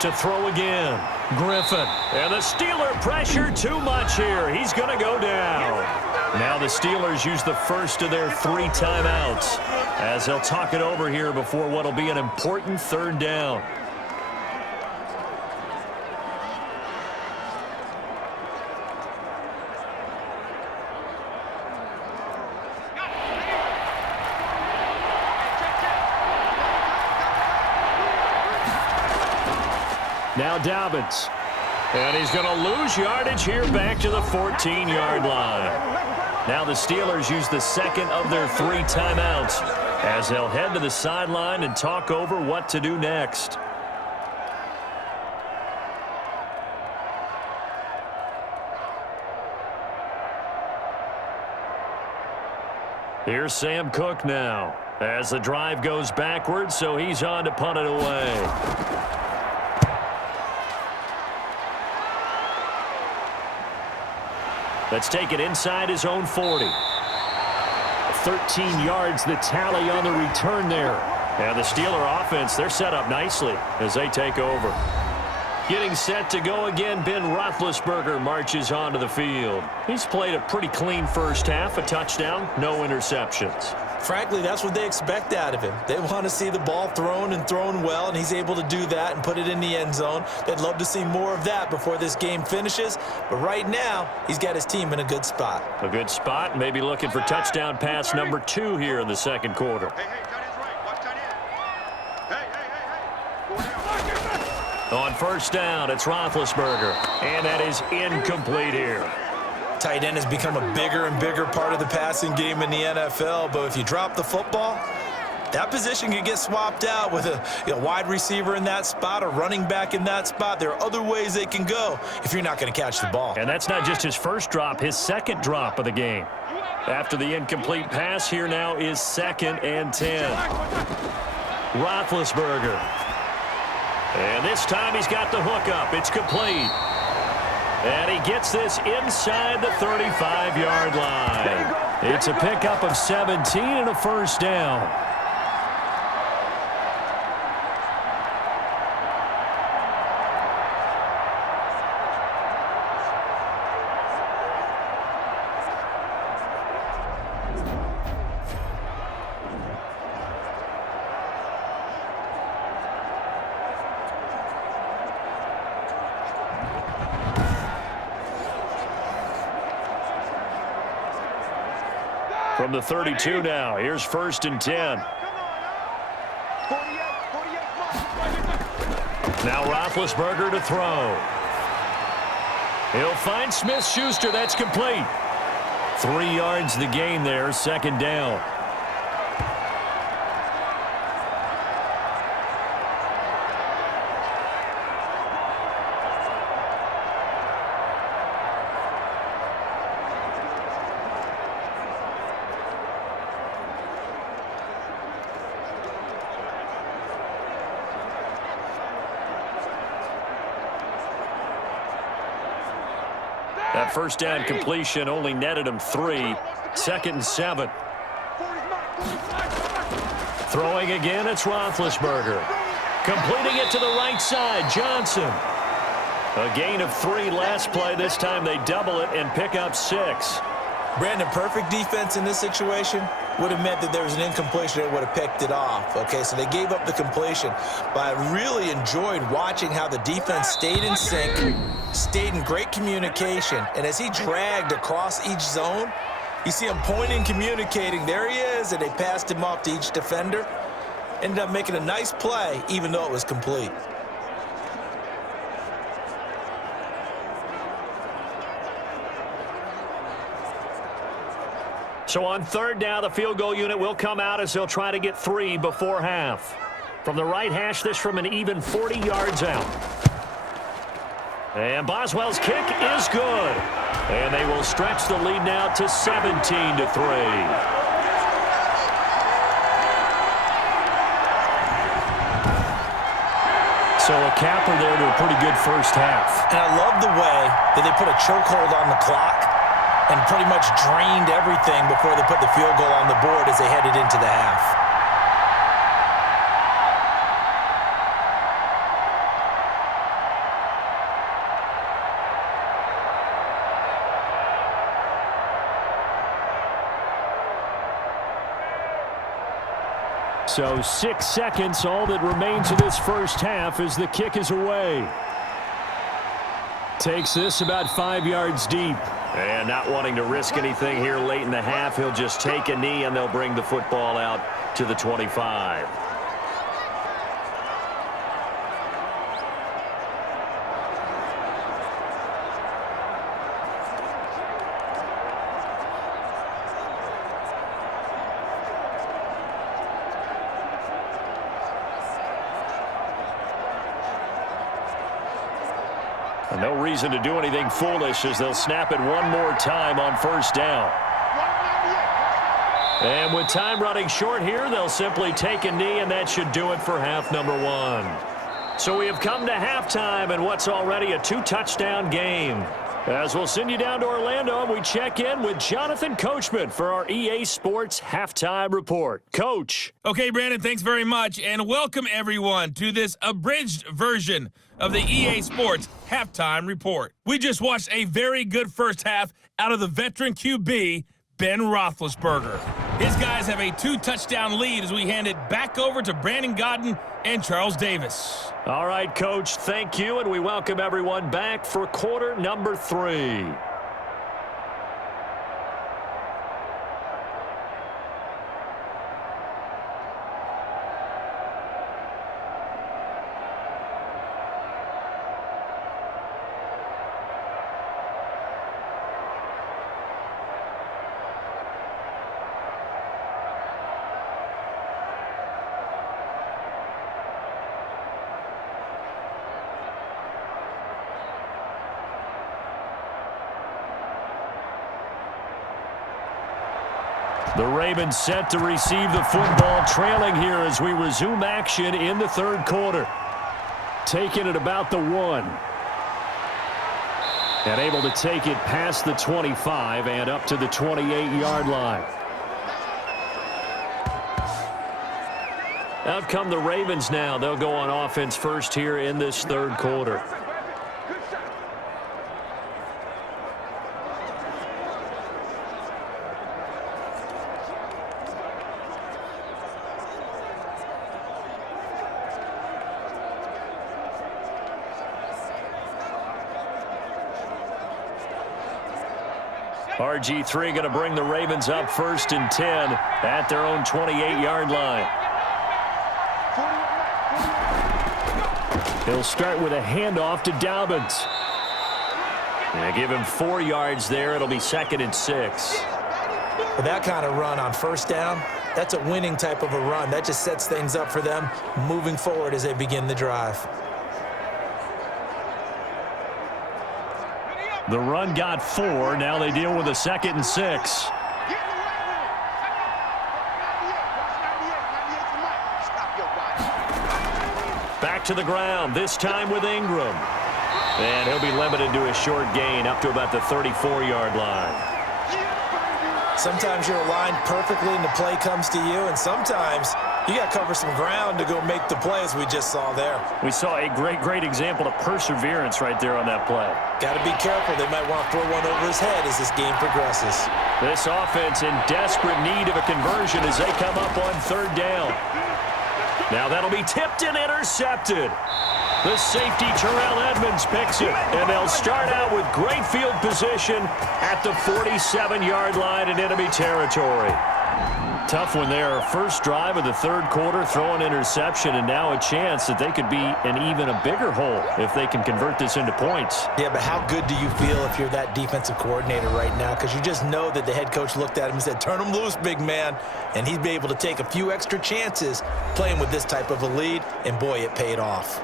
To throw again, Griffin. And the Steeler pressure too much here. He's going to go down. Now the Steelers use the first of their 3 timeouts as they'll talk it over here before what will be an important 3rd down. Now Dobbins. And he's going to lose yardage here back to the 14-yard line. Now the Steelers use the 2nd of their 3 timeouts as they'll head to the sideline and talk over what to do next. Here's Sam Cook now as the drive goes backwards, so he's on to punt it away. Let's take it inside his own 40. 13 yards, the tally on the return there. And the Steeler offense, they're set up nicely as they take over. Getting set to go again, Ben Roethlisberger marches onto the field. He's played a pretty clean first half, a touchdown, no interceptions. Frankly, that's what they expect out of him. They want to see the ball thrown and thrown well, and he's able to do that and put it in the end zone. They'd love to see more of that before this game finishes, but right now, he's got his team in a good spot. A good spot, maybe looking for touchdown pass number 2 here in the 2nd quarter. Hey, tight end's right. Watch tight end. Hey. On 1st down, it's Roethlisberger, and that is incomplete here. Tight end has become a bigger and bigger part of the passing game in the NFL, but if you drop the football, that position can get swapped out with a wide receiver in that spot, a running back in that spot. There are other ways they can go if you're not going to catch the ball. And that's not just his first drop, his 2nd drop of the game. After the incomplete pass, here now is 2nd and 10. Roethlisberger. And this time he's got the hook up. It's complete. And he gets this inside the 35-yard line. It's a pickup of 17 and a 1st down. From the 32 now, here's 1st and 10. Now Roethlisberger to throw. He'll find Smith-Schuster. That's complete. 3 yards the gain there, 2nd down. That 1st down completion only netted him 3. 2nd and 7. Throwing again, it's Roethlisberger. Completing it to the right side, Johnson. A gain of 3 last play. This time they double it and pick up 6. Brandon, perfect defense in this situation would have meant that there was an incompletion that would have picked it off. Okay, so they gave up the completion. But I really enjoyed watching how the defense stayed in sync, stayed in great communication, and as he dragged across each zone, you see him pointing, communicating. There he is, and they passed him off to each defender. Ended up making a nice play, even though it was complete. So on 3rd down, the field goal unit will come out as they'll try to get 3 before half. From the right hash, this from an even 40 yards out. And Boswell's kick is good. And they will stretch the lead now to 17-3. So a capper there to a pretty good first half. And I love the way that they put a chokehold on the clock and pretty much drained everything before they put the field goal on the board as they headed into the half. So 6 seconds, all that remains of this first half as the kick is away. Takes this about 5 yards deep. And not wanting to risk anything here late in the half, he'll just take a knee and they'll bring the football out to the 25. No reason to do anything foolish as they'll snap it one more time on first down. And with time running short here, they'll simply take a knee, and that should do it for half number one. So we have come to halftime in what's already a 2-touchdown game. As we'll send you down to Orlando, and we check in with Jonathan Coachman for our EA Sports Halftime Report. Coach. Okay, Brandon, thanks very much, and welcome everyone to this abridged version of the EA Sports Halftime Report. We just watched a very good first half out of the veteran QB, Ben Roethlisberger. His guys have a 2-touchdown lead as we hand it back over to Brandon Godden and Charles Davis. All right, Coach, thank you, and we welcome everyone back for quarter number 3. The Ravens set to receive the football, trailing here as we resume action in the third quarter. Taking it about the 1. And able to take it past the 25 and up to the 28-yard line. Out come the Ravens now. They'll go on offense first here in this third quarter. RG3 going to bring the Ravens up 1st and 10 at their own 28-yard line. He'll start with a handoff to Dobbins. And give him 4 yards there. It'll be 2nd and 6. With that kind of run on first down, that's a winning type of a run. That just sets things up for them moving forward as they begin the drive. The run got 4. Now they deal with a 2nd and 6. Back to the ground, this time with Ingram. And he'll be limited to a short gain up to about the 34-yard line. Sometimes you're aligned perfectly and the play comes to you, and sometimes you got to cover some ground to go make the play, as we just saw there. We saw a great example of perseverance right there on that play. Got to be careful. They might want to throw one over his head as this game progresses. This offense in desperate need of a conversion as they come up on 3rd down. Now that'll be tipped and intercepted. The safety, Terrell Edmonds, picks it, and they'll start out with great field position at the 47-yard line in enemy territory. Tough one there. First drive of the third quarter, throw an interception, and now a chance that they could be in even a bigger hole if they can convert this into points. Yeah, but how good do you feel if you're that defensive coordinator right now? Because you just know that the head coach looked at him and said, turn him loose, big man. And he'd be able to take a few extra chances playing with this type of a lead, and boy, it paid off.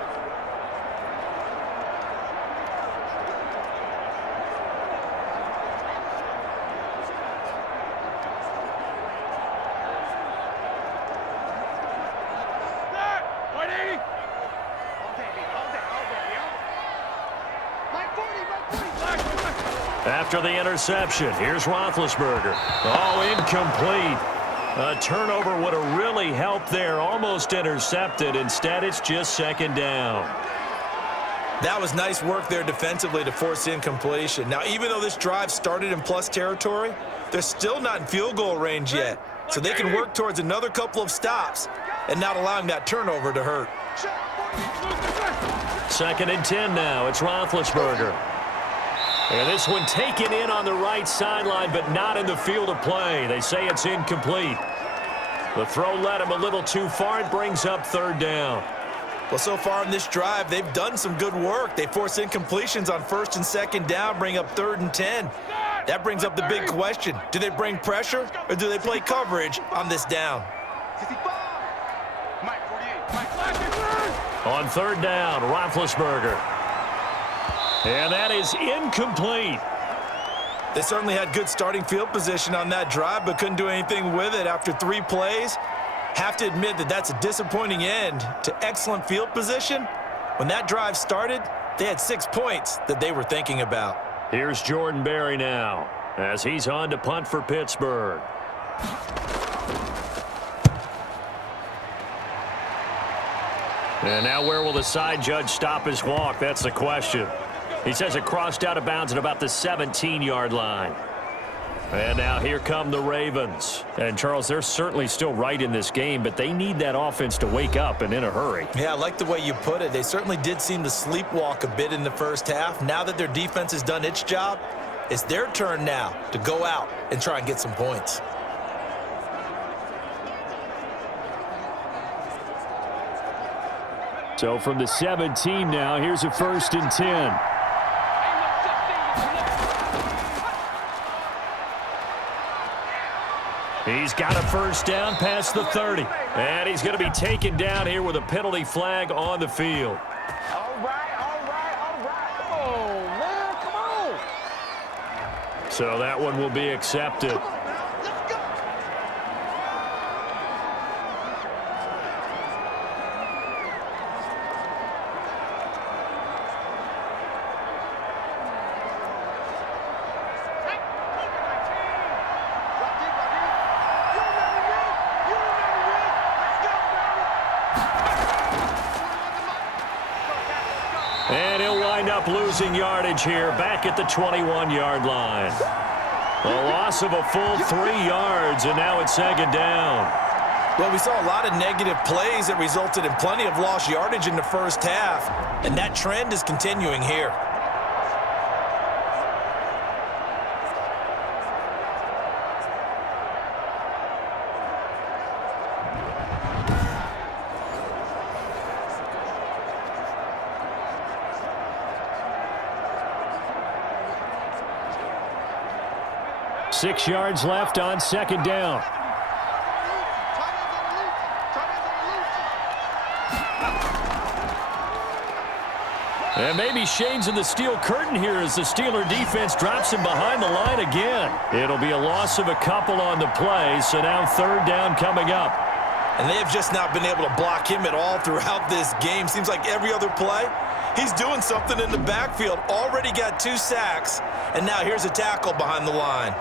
after the interception. Here's Roethlisberger. Oh, incomplete. A turnover would have really helped there. Almost intercepted. Instead, it's just second down. That was nice work there defensively to force incompletion. Now, even though this drive started in plus territory, they're still not in field goal range yet. So they can work towards another couple of stops and not allowing that turnover to hurt. 2nd and 10 now. It's Roethlisberger. And this one taken in on the right sideline, but not in the field of play. They say it's incomplete. The throw led him a little too far. It brings up 3rd down. Well, so far in this drive, they've done some good work. They force incompletions on 1st and 2nd down, bring up 3rd and 10. That brings up the big question. Do they bring pressure or do they play coverage on this down? On 3rd down, Roethlisberger. And that is incomplete. They certainly had good starting field position on that drive, but couldn't do anything with it after 3 plays. Have to admit that that's a disappointing end to excellent field position. When that drive started, they had 6 points that they were thinking about. Here's Jordan Berry now as he's on to punt for Pittsburgh. And now where will the side judge stop his walk? That's the question. He says it crossed out of bounds at about the 17-yard line. And now here come the Ravens. And, Charles, they're certainly still right in this game, but they need that offense to wake up and in a hurry. Yeah, I like the way you put it. They certainly did seem to sleepwalk a bit in the first half. Now that their defense has done its job, it's their turn now to go out and try and get some points. So from the 17 now, here's a 1st and 10. He's got a 1st down past the 30. And he's going to be taken down here with a penalty flag on the field. All right. Oh, man, come on. So that one will be accepted. And he'll wind up losing yardage here back at the 21-yard line. A loss of a full 3 yards, and now it's 2nd down. Well, we saw a lot of negative plays that resulted in plenty of lost yardage in the first half, and that trend is continuing here. Six yards left on 2nd down. And maybe Shane's in the steel curtain here as the Steeler defense drops him behind the line again. It'll be a loss of a couple on the play, so now 3rd down coming up. And they have just not been able to block him at all throughout this game. Seems like every other play, he's doing something in the backfield. Already got 2 sacks, and now here's a tackle behind the line.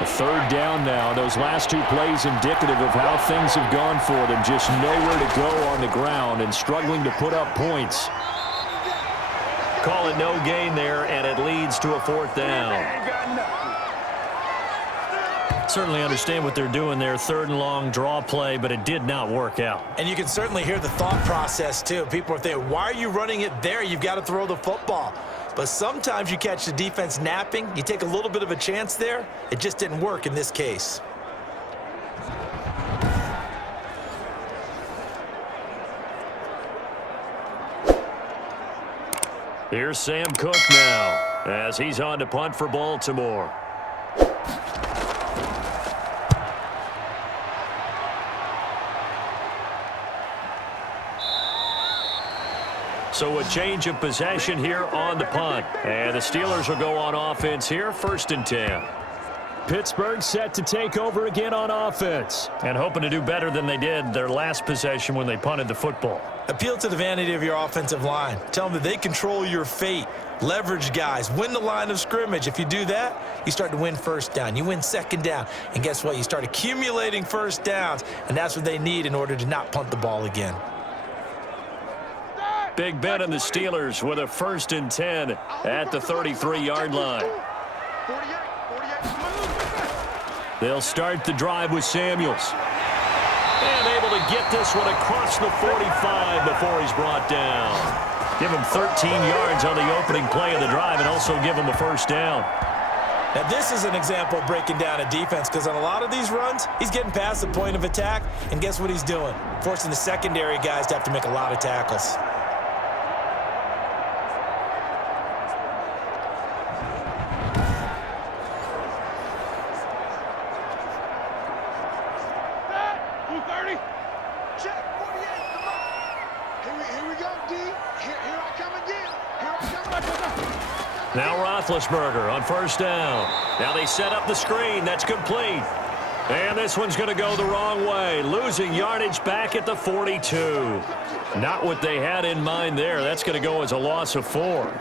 A 3rd down now. Those last 2 plays indicative of how things have gone for them. Just nowhere to go on the ground and struggling to put up points. Call it no gain there, and it leads to a 4th down. Certainly understand what they're doing there. 3rd and long draw play, but it did not work out. And you can certainly hear the thought process, too. People are thinking, why are you running it there? You've got to throw the football. But sometimes you catch the defense napping. You take a little bit of a chance there. It just didn't work in this case. Here's Sam Cook now as he's on to punt for Baltimore. So a change of possession here on the punt. And the Steelers will go on offense here, 1st and 10. Pittsburgh set to take over again on offense and hoping to do better than they did their last possession when they punted the football. Appeal to the vanity of your offensive line. Tell them that they control your fate. Leverage guys. Win the line of scrimmage. If you do that, you start to win first down. You win second down. And guess what? You start accumulating first downs, and that's what they need in order to not punt the ball again. Big Ben and the Steelers with a 1st and 10 at the 33-yard line. They'll start the drive with Samuels. And able to get this one across the 45 before he's brought down. Give him 13 yards on the opening play of the drive and also give him a first down. Now, this is an example of breaking down a defense because on a lot of these runs, he's getting past the point of attack, and guess what he's doing? Forcing the secondary guys to have to make a lot of tackles. Now Roethlisberger on 1st down. Now they set up the screen. That's complete. And this one's going to go the wrong way. Losing yardage back at the 42. Not what they had in mind there. That's going to go as a loss of 4.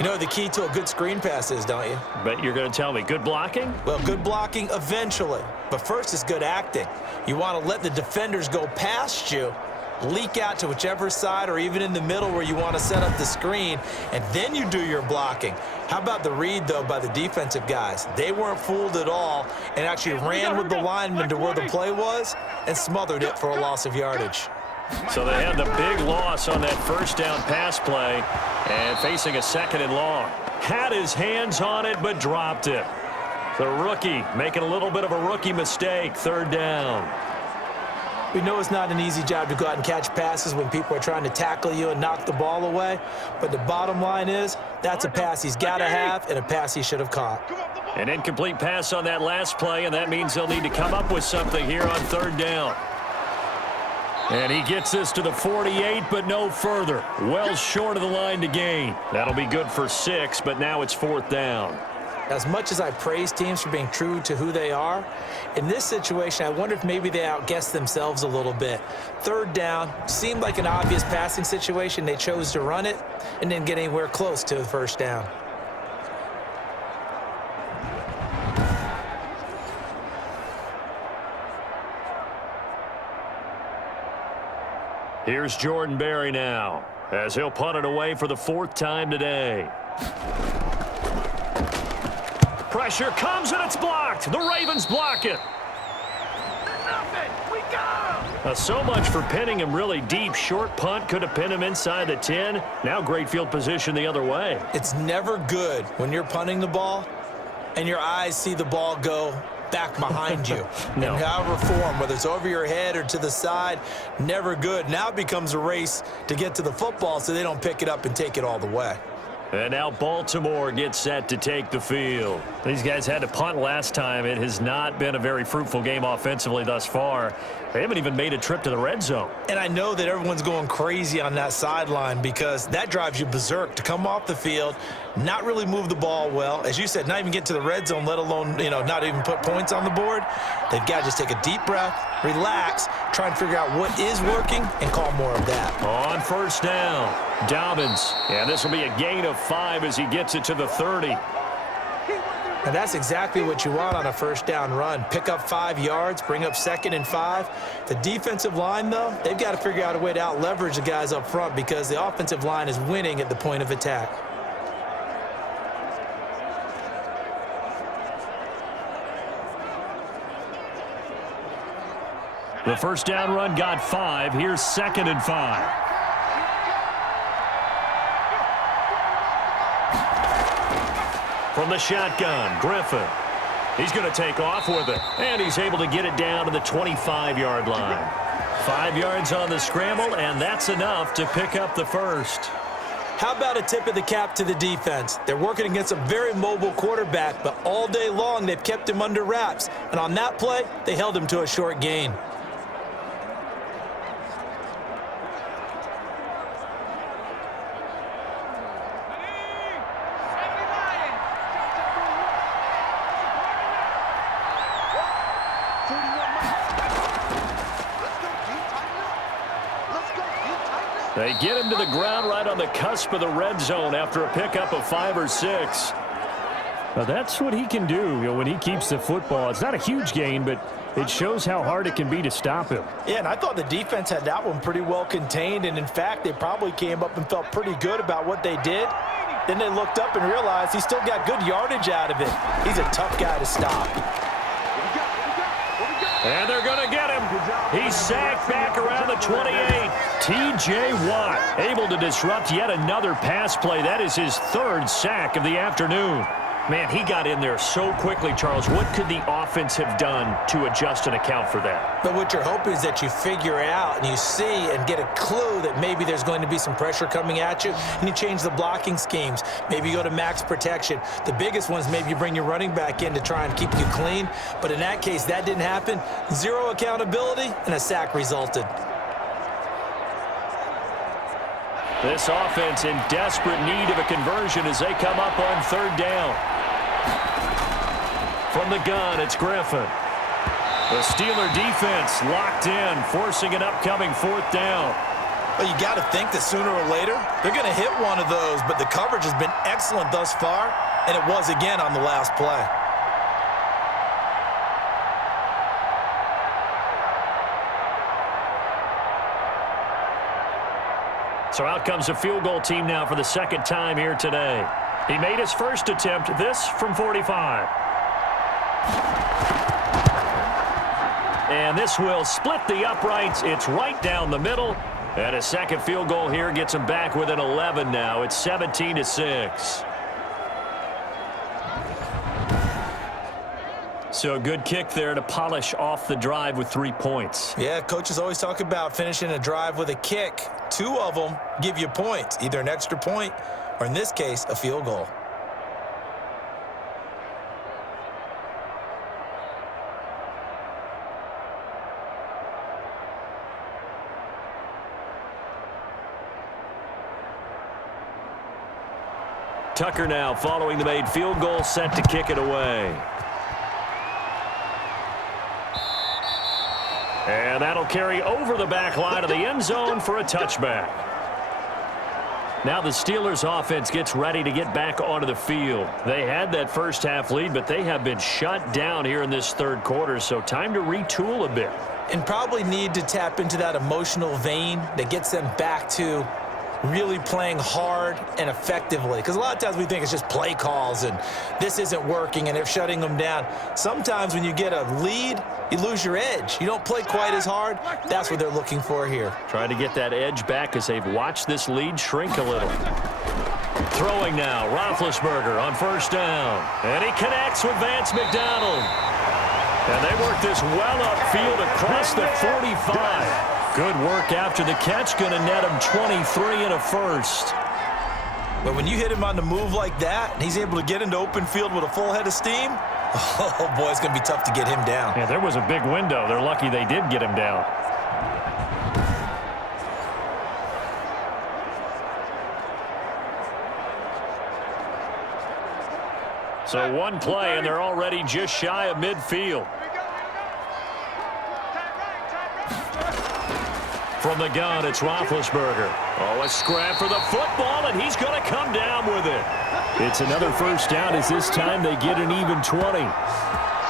You know what the key to a good screen pass is, don't you? Bet you're going to tell me. Good blocking? Well, good blocking eventually. But first is good acting. You want to let the defenders go past you, leak out to whichever side or even in the middle where you want to set up the screen, and then you do your blocking. How about the read, though, by the defensive guys? They weren't fooled at all and actually ran with the lineman to where the play was and smothered it for a loss of yardage. So they had the big loss on that 1st down pass play and facing a 2nd and long. Had his hands on it but dropped it. The rookie making a little bit of a rookie mistake. 3rd down. We know it's not an easy job to go out and catch passes when people are trying to tackle you and knock the ball away. But the bottom line is, that's a pass he's got to have and a pass he should have caught. An incomplete pass on that last play, and that means they'll need to come up with something here on 3rd down. And he gets this to the 48, but no further. Well short of the line to gain. That'll be good for 6, but now it's 4th down. As much as I praise teams for being true to who they are, in this situation, I wonder if maybe they outguessed themselves a little bit. 3rd down seemed like an obvious passing situation. They chose to run it and didn't get anywhere close to the 1st down. Here's Jordan Berry now, as he'll punt it away for the 4th time today. Pressure comes and it's blocked. The Ravens block it. So much for pinning him really deep. Short punt could have pinned him inside the 10. Now great field position the other way. It's never good when you're punting the ball and your eyes see the ball go back behind you. No. In however form, whether it's over your head or to the side, never good. Now it becomes a race to get to the football so they don't pick it up and take it all the way. And now Baltimore gets set to take the field. These guys had to punt last time. It has not been a very fruitful game offensively thus far. They haven't even made a trip to the red zone. And I know that everyone's going crazy on that sideline because that drives you berserk to come off the field, not really move the ball well. As you said, not even get to the red zone, let alone, not even put points on the board. They've got to just take a deep breath, relax, try and figure out what is working, and call more of that. On 1st down, Dobbins. And this will be a gain of 5 as he gets it to the 30. And that's exactly what you want on a 1st down run. Pick up 5 yards, bring up 2nd and 5. The defensive line, though, they've got to figure out a way to out-leverage the guys up front because the offensive line is winning at the point of attack. The 1st down run got 5. Here's 2nd and 5. From the shotgun, Griffin. He's going to take off with it, and he's able to get it down to the 25-yard line. 5 yards on the scramble, and that's enough to pick up the 1st. How about a tip of the cap to the defense? They're working against a very mobile quarterback, but all day long they've kept him under wraps. And on that play, they held him to a short gain. They get him to the ground right on the cusp of the red zone after a pickup of 5 or 6. Now that's what he can do, when he keeps the football. It's not a huge gain, but it shows how hard it can be to stop him. Yeah, and I thought the defense had that one pretty well contained, and in fact, they probably came up and felt pretty good about what they did. Then they looked up and realized he still got good yardage out of it. He's a tough guy to stop. And they're going to get him. He's sacked back around the 28. T.J. Watt able to disrupt yet another pass play. That is his 3rd sack of the afternoon. Man, he got in there so quickly, Charles. What could the offense have done to adjust and account for that? But what you're hoping is that you figure out and you see and get a clue that maybe there's going to be some pressure coming at you, and you change the blocking schemes. Maybe you go to max protection. The biggest ones, maybe you bring your running back in to try and keep you clean. But in that case, that didn't happen. 0 accountability, and a sack resulted. This offense in desperate need of a conversion as they come up on 3rd down. From the gun, it's Griffin. The Steeler defense locked in, forcing an upcoming 4th down. Well, you got to think that sooner or later, they're going to hit one of those, but the coverage has been excellent thus far, and it was again on the last play. So out comes a field goal team now for the 2nd time here today. He made his first attempt, this from 45. And this will split the uprights. It's right down the middle. And a second field goal here gets him back within 11 now. It's 17-6. So a good kick there to polish off the drive with 3 points. Yeah, coaches always talk about finishing a drive with a kick. 2 of them give you points, either an extra point or, in this case, a field goal. Tucker now following the made field goal, set to kick it away. And that'll carry over the back line of the end zone for a touchback. Now the Steelers offense gets ready to get back onto the field. They had that first half lead, but they have been shut down here in this 3rd quarter, so time to retool a bit. And probably need to tap into that emotional vein that gets them back to really playing hard and effectively. Because a lot of times we think it's just play calls and this isn't working and they're shutting them down. Sometimes when you get a lead, you lose your edge. You don't play quite as hard. That's what they're looking for here. Trying to get that edge back as they've watched this lead shrink a little. Throwing now, Roethlisberger on 1st down. And he connects with Vance McDonald. And they work this well upfield across the 45. Good work after the catch, going to net him 23 and a first. But when you hit him on the move like that, and he's able to get into open field with a full head of steam, oh boy, it's going to be tough to get him down. Yeah, there was a big window. They're lucky they did get him down. So one play, and they're already just shy of midfield. From the gun, it's Roethlisberger. Oh, a scrap for the football, and he's going to come down with it. It's another first down as this time they get an even 20.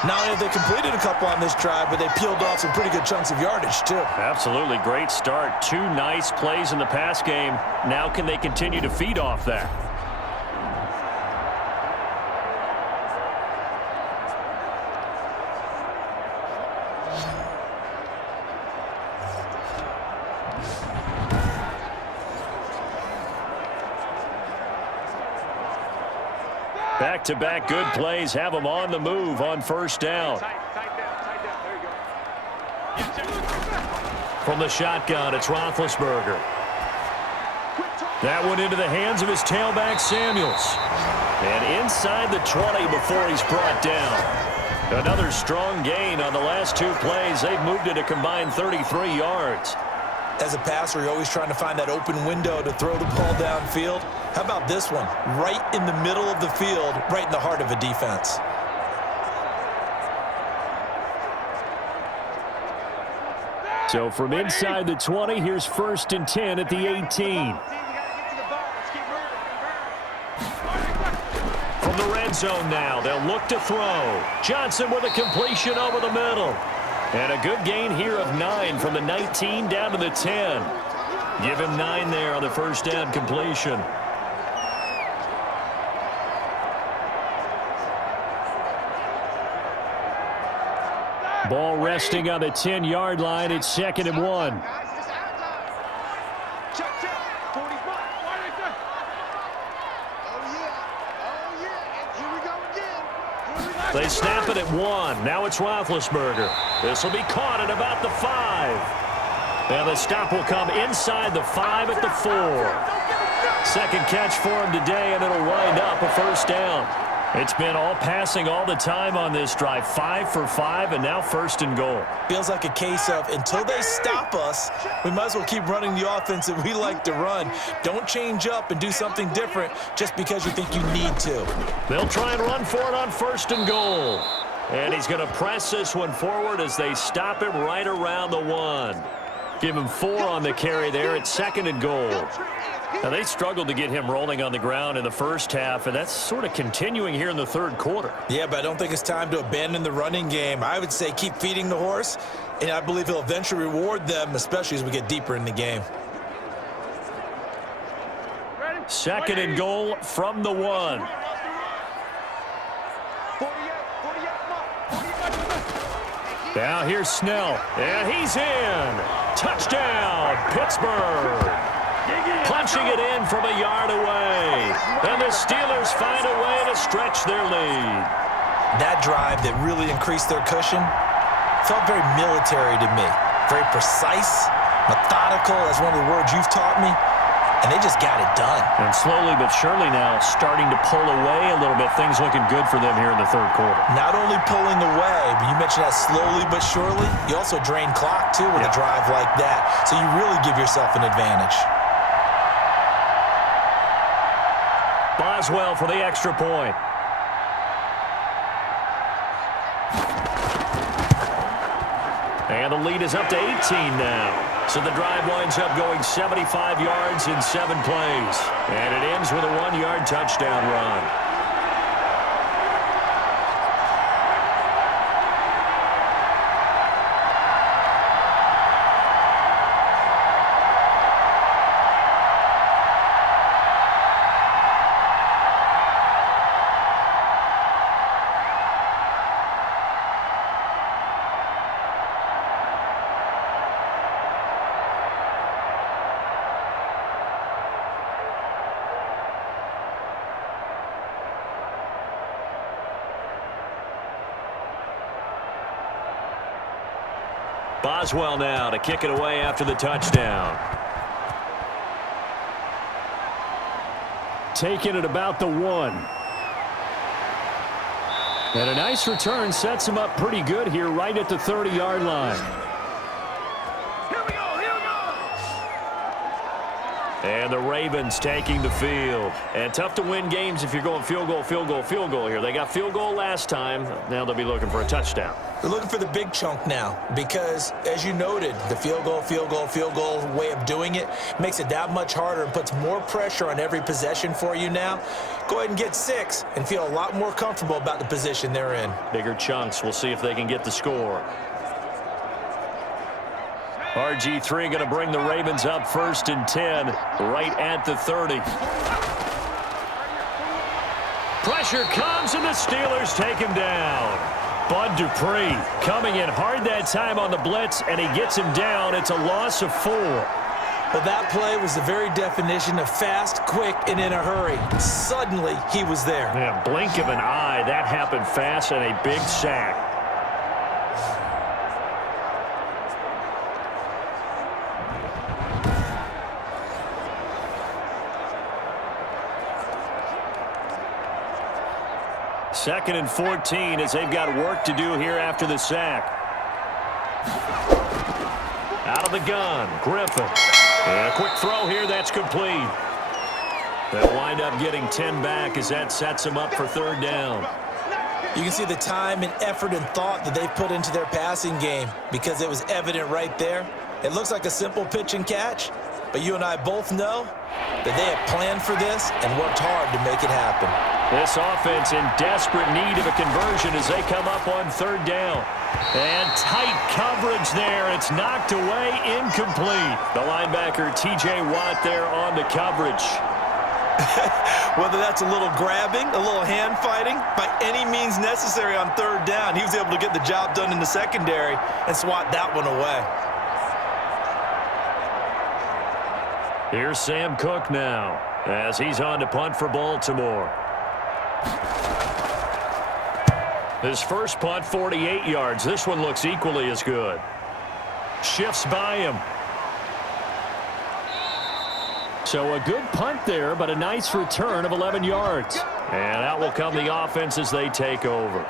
Not only have they completed a couple on this drive, but they peeled off some pretty good chunks of yardage, too. Absolutely. Great start. 2 nice plays in the pass game. Now can they continue to feed off that? Back-to-back good plays have them on the move on 1st down. From the shotgun, it's Roethlisberger. That one into the hands of his tailback, Samuels. And inside the 20 before he's brought down. Another strong gain on the last 2 plays. They've moved it a combined 33 yards. As a passer, you're always trying to find that open window to throw the ball downfield. How about this one? Right in the middle of the field, right in the heart of a defense. So from inside the 20, here's 1st and 10 at the 18. From the red zone now, they'll look to throw. Johnson with a completion over the middle. And a good gain here of 9 from the 19 down to the 10. Give him 9 there on the first down completion. Ball resting on the 10-yard line. It's 2nd and 1. They snap it at 1. Now it's Roethlisberger. This will be caught at about the 5. And the stop will come inside the 5 at the 4. Second catch for him today, and it'll wind up a first down. It's been all passing all the time on this drive. 5 for 5, and now 1st and goal. Feels like a case of until they stop us, we might as well keep running the offense that we like to run. Don't change up and do something different just because you think you need to. They'll try and run for it on 1st and goal. And he's going to press this one forward as they stop him right around the 1. Give him 4 on the carry there at 2nd and goal. Now, they struggled to get him rolling on the ground in the first half, and that's sort of continuing here in the 3rd quarter. Yeah, but I don't think it's time to abandon the running game. I would say keep feeding the horse, and I believe he'll eventually reward them, especially as we get deeper in the game. 2nd and goal from the 1. Now here's Snell, and he's in. Touchdown, Pittsburgh. Punching it in from a yard away. And the Steelers find a way to stretch their lead. That drive that really increased their cushion felt very military to me. Very precise, methodical, that's one of the words you've taught me. And they just got it done. And slowly but surely now starting to pull away a little bit. Things looking good for them here in the 3rd quarter. Not only pulling away, but you mentioned that slowly but surely. You also drain clock, too, with a drive like that. So you really give yourself an advantage. Boswell for the extra point. And the lead is up to 18 now. So the drive winds up going 75 yards in 7 plays. And it ends with a 1-yard touchdown run. Boswell now to kick it away after the touchdown. Taking it about the 1. And a nice return sets him up pretty good here right at the 30-yard line. And the Ravens taking the field. And tough to win games if you're going field goal, field goal, field goal here. They got field goal last time. Now they'll be looking for a touchdown. They're looking for the big chunk now because, as you noted, the field goal, field goal, field goal way of doing it makes it that much harder and puts more pressure on every possession for you now. Go ahead and get 6 and feel a lot more comfortable about the position they're in. Bigger chunks. We'll see if they can get the score. RG3 going to bring the Ravens up 1st and 10 right at the 30. Pressure comes and the Steelers take him down. Bud Dupree coming in hard that time on the blitz, and he gets him down. It's a loss of 4. Well, that play was the very definition of fast, quick, and in a hurry. Suddenly, he was there. Yeah, blink of an eye. That happened fast and a big sack. Second and 14 as they've got work to do here after the sack. Out of the gun, Griffin. And a quick throw here, that's complete. They'll wind up getting 10 back as that sets them up for 3rd down. You can see the time and effort and thought that they've put into their passing game because it was evident right there. It looks like a simple pitch and catch, but you and I both know that they have planned for this and worked hard to make it happen. This offense in desperate need of a conversion as they come up on third down. And tight coverage there. It's knocked away, incomplete. The linebacker, T.J. Watt, there on the coverage. Whether that's a little grabbing, a little hand fighting, by any means necessary on third down, he was able to get the job done in the secondary and swat that one away. Here's Sam Cook now as he's on to punt for Baltimore. His first punt, 48 yards. This one looks equally as good. Shifts by him. So a good punt there, but a nice return of 11 yards. And out will come the offense as they take over.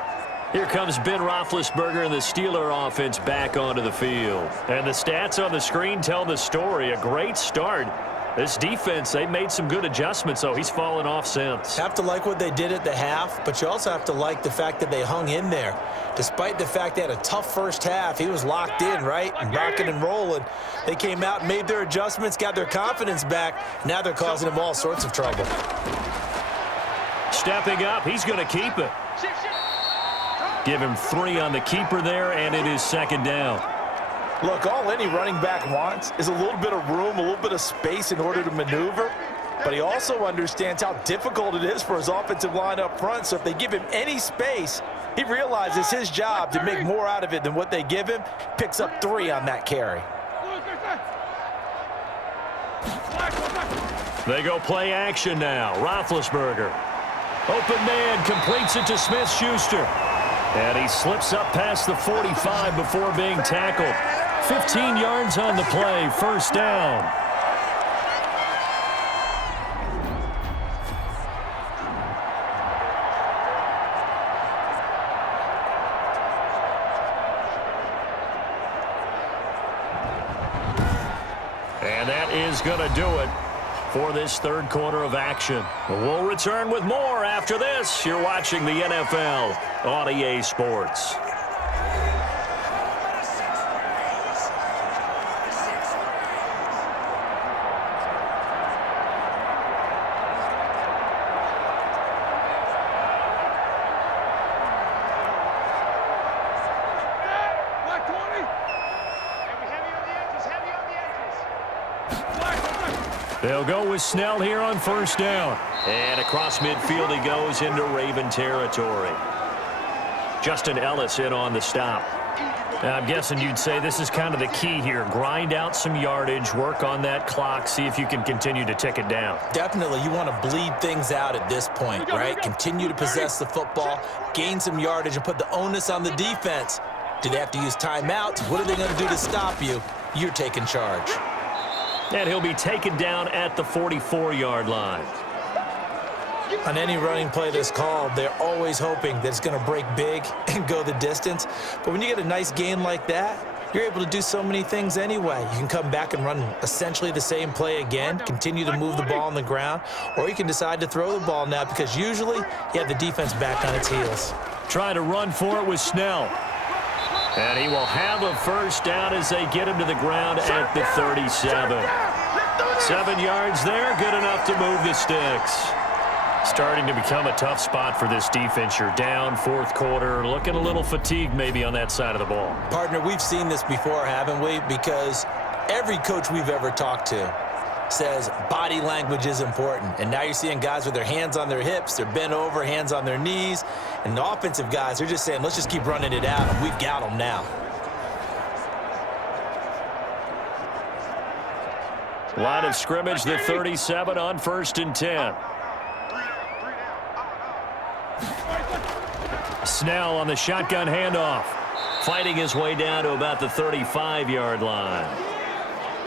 Here comes Ben Roethlisberger and the Steeler offense back onto the field. And the stats on the screen tell the story. A great start. This defense, they made some good adjustments, so he's fallen off since. Have to like what they did at the half, but you also have to like the fact that they hung in there. Despite the fact they had a tough first half, he was locked in, right? And rocking and rolling. They came out and made their adjustments, got their confidence back. Now they're causing him all sorts of trouble. Stepping up, he's going to keep it. Give him 3 on the keeper there, and it is second down. Look, all any running back wants is a little bit of room, a little bit of space in order to maneuver. But he also understands how difficult it is for his offensive line up front. So if they give him any space, he realizes his job to make more out of it than what they give him. Picks up 3 on that carry. They go play action now. Roethlisberger. Open man, completes it to Smith-Schuster. And he slips up past the 45 before being tackled. 15 yards on the play, first down. And that is going to do it for this third quarter of action. We'll return with more after this. You're watching the NFL on EA Sports. They'll go with Snell here on first down. And across midfield he goes into Raven territory. Justin Ellis in on the stop. Now, I'm guessing you'd say this is kind of the key here. Grind out some yardage, work on that clock, see if you can continue to tick it down. Definitely, you want to bleed things out at this point, right? Continue to possess the football, gain some yardage, and put the onus on the defense. Do they have to use timeouts? What are they going to do to stop you? You're taking charge. And he'll be taken down at the 44-yard line. On any running play that's called, they're always hoping that it's going to break big and go the distance. But when you get a nice gain like that, you're able to do so many things anyway. You can come back and run essentially the same play again, continue to move the ball on the ground, or you can decide to throw the ball now because usually you have the defense back on its heels. Trying to run for it with Snell. And he will have a first down as they get him to the ground at the 37. 7 yards there, good enough to move the sticks. Starting to become a tough spot for this defense. You're down fourth quarter, looking a little fatigued maybe on that side of the ball. Partner, we've seen this before, haven't we? Because every coach we've ever talked to says body language is important. And now you're seeing guys with their hands on their hips, they're bent over, hands on their knees. And the offensive guys, they're just saying, let's just keep running it out, and we've got them now. Line of scrimmage, the 37 on 1st and 10. Snell on the shotgun handoff. Fighting his way down to about the 35-yard line.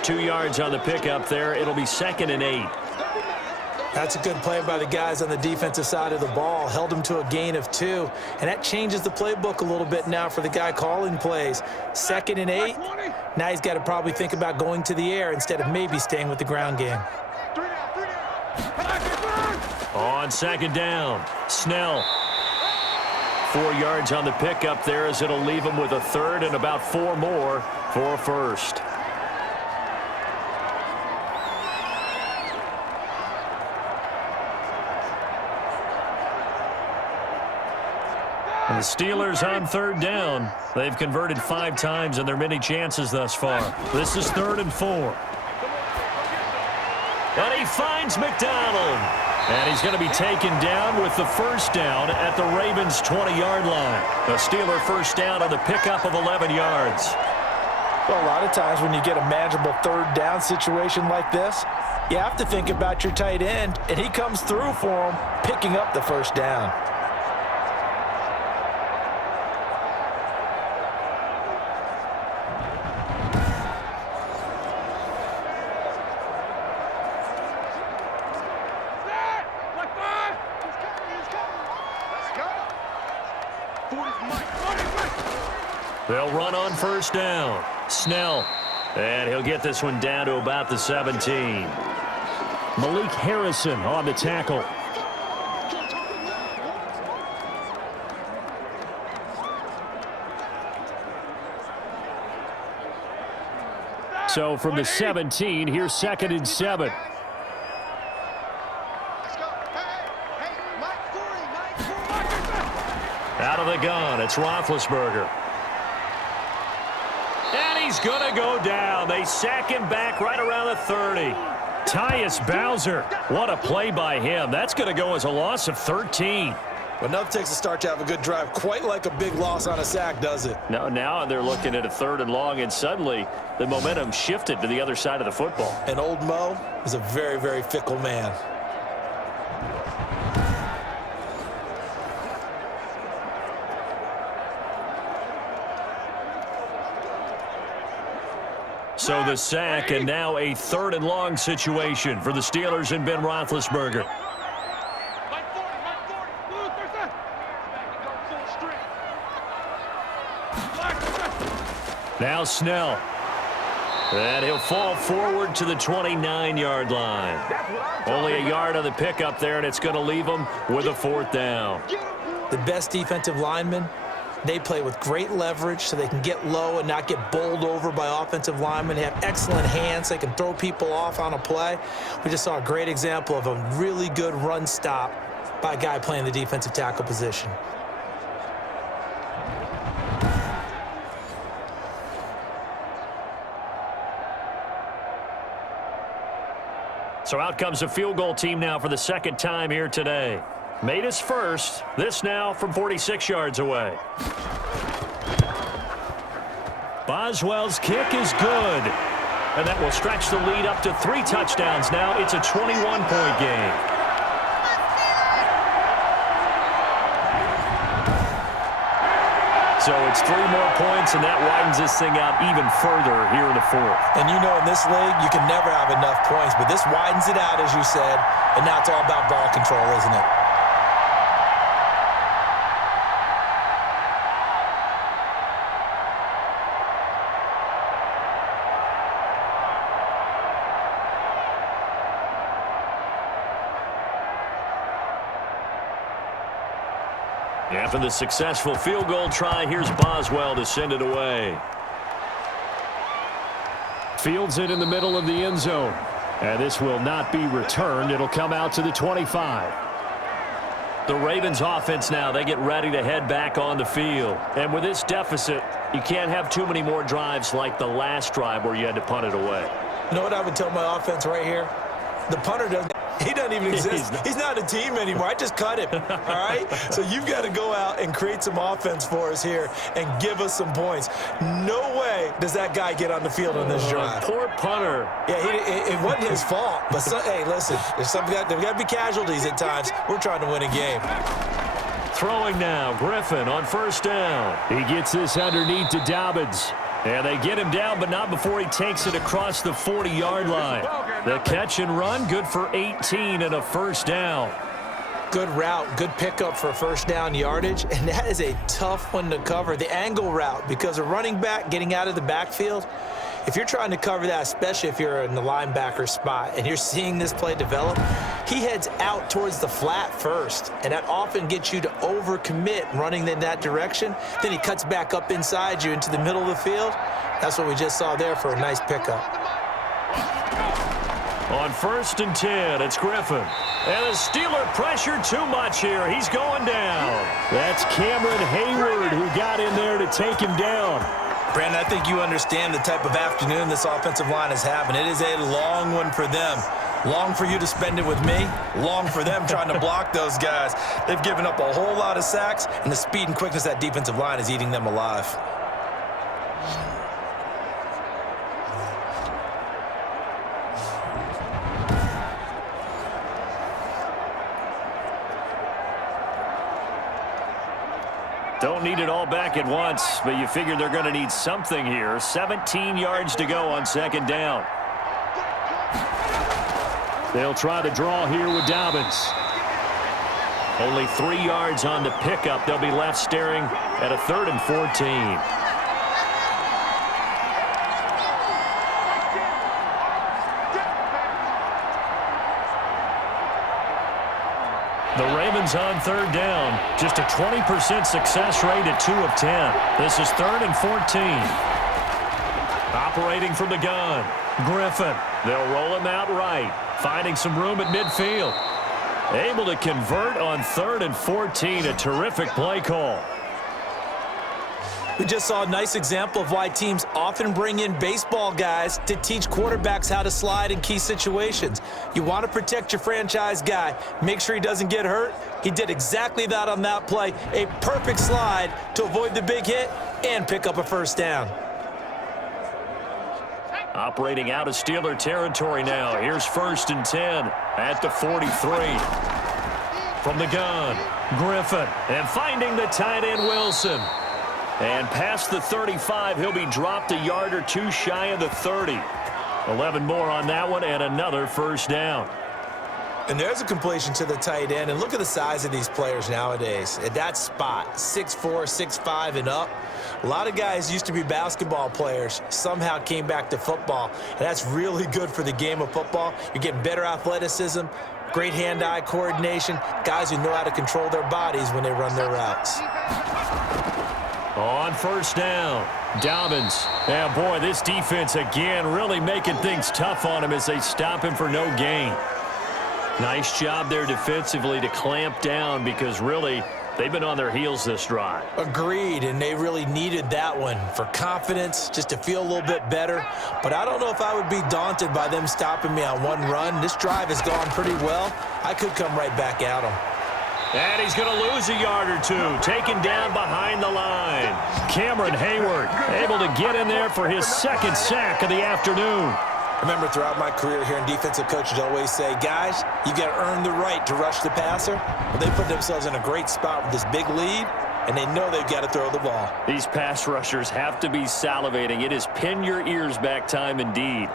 2 yards on the pickup there. It'll be 2nd and 8. That's a good play by the guys on the defensive side of the ball. Held him to a gain of 2. And that changes the playbook a little bit now for the guy calling plays. 2nd and 8. Now he's got to probably think about going to the air instead of maybe staying with the ground game. On 2nd down, Snell 4 yards on the pickup there, as it'll leave him with a third and about 4 more for a first. And the Steelers on third down. They've converted 5 times in their many chances thus far. This is 3rd and 4. And he finds McDonald. And he's going to be taken down with the first down at the Ravens' 20-yard line. A Steeler first down on the pickup of 11 yards. Well, a lot of times when you get a manageable third down situation like this, you have to think about your tight end, and he comes through for him, picking up the first down. They'll run on first down. Snell. And he'll get this one down to about the 17. Malik Harrison on the tackle. So from the 17, here's 2nd and 7. Out of the gun, it's Roethlisberger. And he's going to go down. They sack him back right around the 30. Tyus Bowser, what a play by him. That's going to go as a loss of 13. Well, nothing takes a start to have a good drive quite like a big loss on a sack, does it? No, now they're looking at a 3rd and long, and suddenly the momentum shifted to the other side of the football. And old Mo is a very, very fickle man. So the sack, and now a 3rd and long situation for the Steelers and Ben Roethlisberger. Now Snell. And he'll fall forward to the 29-yard line. Only a yard on the pickup there, and it's going to leave him with a 4th down. The best defensive linemen, they play with great leverage so they can get low and not get bowled over by offensive linemen. They have excellent hands. They can throw people off on a play. We just saw a great example of a really good run stop by a guy playing the defensive tackle position. So out comes a field goal team now for the 2nd time here today. Made his first. This now from 46 yards away. Boswell's kick is good. And that will stretch the lead up to 3 touchdowns now. It's a 21-point game. So it's 3 more points, and that widens this thing out even further here in the 4th. And you know, in this league, you can never have enough points, but this widens it out, as you said, and now it's all about ball control, isn't it? After the successful field goal try, here's Boswell to send it away. Fields it in the middle of the end zone. And this will not be returned. It'll come out to the 25. The Ravens offense now, they get ready to head back on the field. And with this deficit, you can't have too many more drives like the last drive where you had to punt it away. You know what I would tell my offense right here? The punter doesn't even exist. He's not a team anymore. I just cut him, all right? So you've got to go out and create some offense for us here and give us some points. No way does that guy get on the field on this drive. Poor punter. Yeah, it wasn't his fault. But, hey, listen, there's got to be casualties at times. We're trying to win a game. Throwing now, Griffin on first down. He gets this underneath to Dobbins. And they get him down, but not before he takes it across the 40-yard line. The catch and run, good for 18 and a first down. Good route, good pickup for first down yardage, and that is a tough one to cover. The angle route, because a running back getting out of the backfield, if you're trying to cover that, especially if you're in the linebacker spot and you're seeing this play develop, he heads out towards the flat first, and that often gets you to overcommit running in that direction. Then he cuts back up inside you into the middle of the field. That's what we just saw there for a nice pickup. On 1st and 10, it's Griffin. And the Steeler pressure too much here. He's going down. That's Cameron Hayward who got in there to take him down. Brandon, I think you understand the type of afternoon this offensive line is having. It is a long one for them. Long for you to spend it with me. Long for them trying to block those guys. They've given up a whole lot of sacks, and the speed and quickness of that defensive line is eating them alive. Don't need it all back at once, but you figure they're going to need something here. 17 yards to go on 2nd down. They'll try to draw here with Dobbins. Only 3 yards on the pickup. They'll be left staring at a 3rd and 14. The Ravens on 3rd down. Just a 20% success rate at 2 of 10. This is 3rd and 14. Operating from the gun. Griffin. They'll roll him out right. Finding some room at midfield. Able to convert on 3rd and 14. A terrific play call. We just saw a nice example of why teams often bring in baseball guys to teach quarterbacks how to slide in key situations. You want to protect your franchise guy. Make sure he doesn't get hurt. He did exactly that on that play. A perfect slide to avoid the big hit and pick up a 1st down. Operating out of Steeler territory now. Here's 1st and 10 at the 43. From the gun, Griffin. And finding the tight end, Wilson. And past the 35, he'll be dropped a yard or two shy of the 30. 11 more on that one and another 1st down. And there's a completion to the tight end. And look at the size of these players nowadays. At that spot, 6'4", 6'5", and up. A lot of guys used to be basketball players, somehow came back to football. And that's really good for the game of football. You're getting better athleticism, great hand-eye coordination, guys who know how to control their bodies when they run their routes. On 1st down, Dobbins. Yeah, boy, this defense again really making things tough on him as they stop him for no gain. Nice job there defensively to clamp down because really they've been on their heels this drive. Agreed, and they really needed that one for confidence, just to feel a little bit better. But I don't know if I would be daunted by them stopping me on one run. This drive has gone pretty well. I could come right back at them. And he's going to lose a yard or two, taken down behind the line. Cameron Hayward able to get in there for his 2nd sack of the afternoon. Remember, throughout my career here in defensive coaches always say, guys, you got to earn the right to rush the passer. Well, they put themselves in a great spot with this big lead, and they know they've got to throw the ball. These pass rushers have to be salivating. It is pin your ears back time indeed.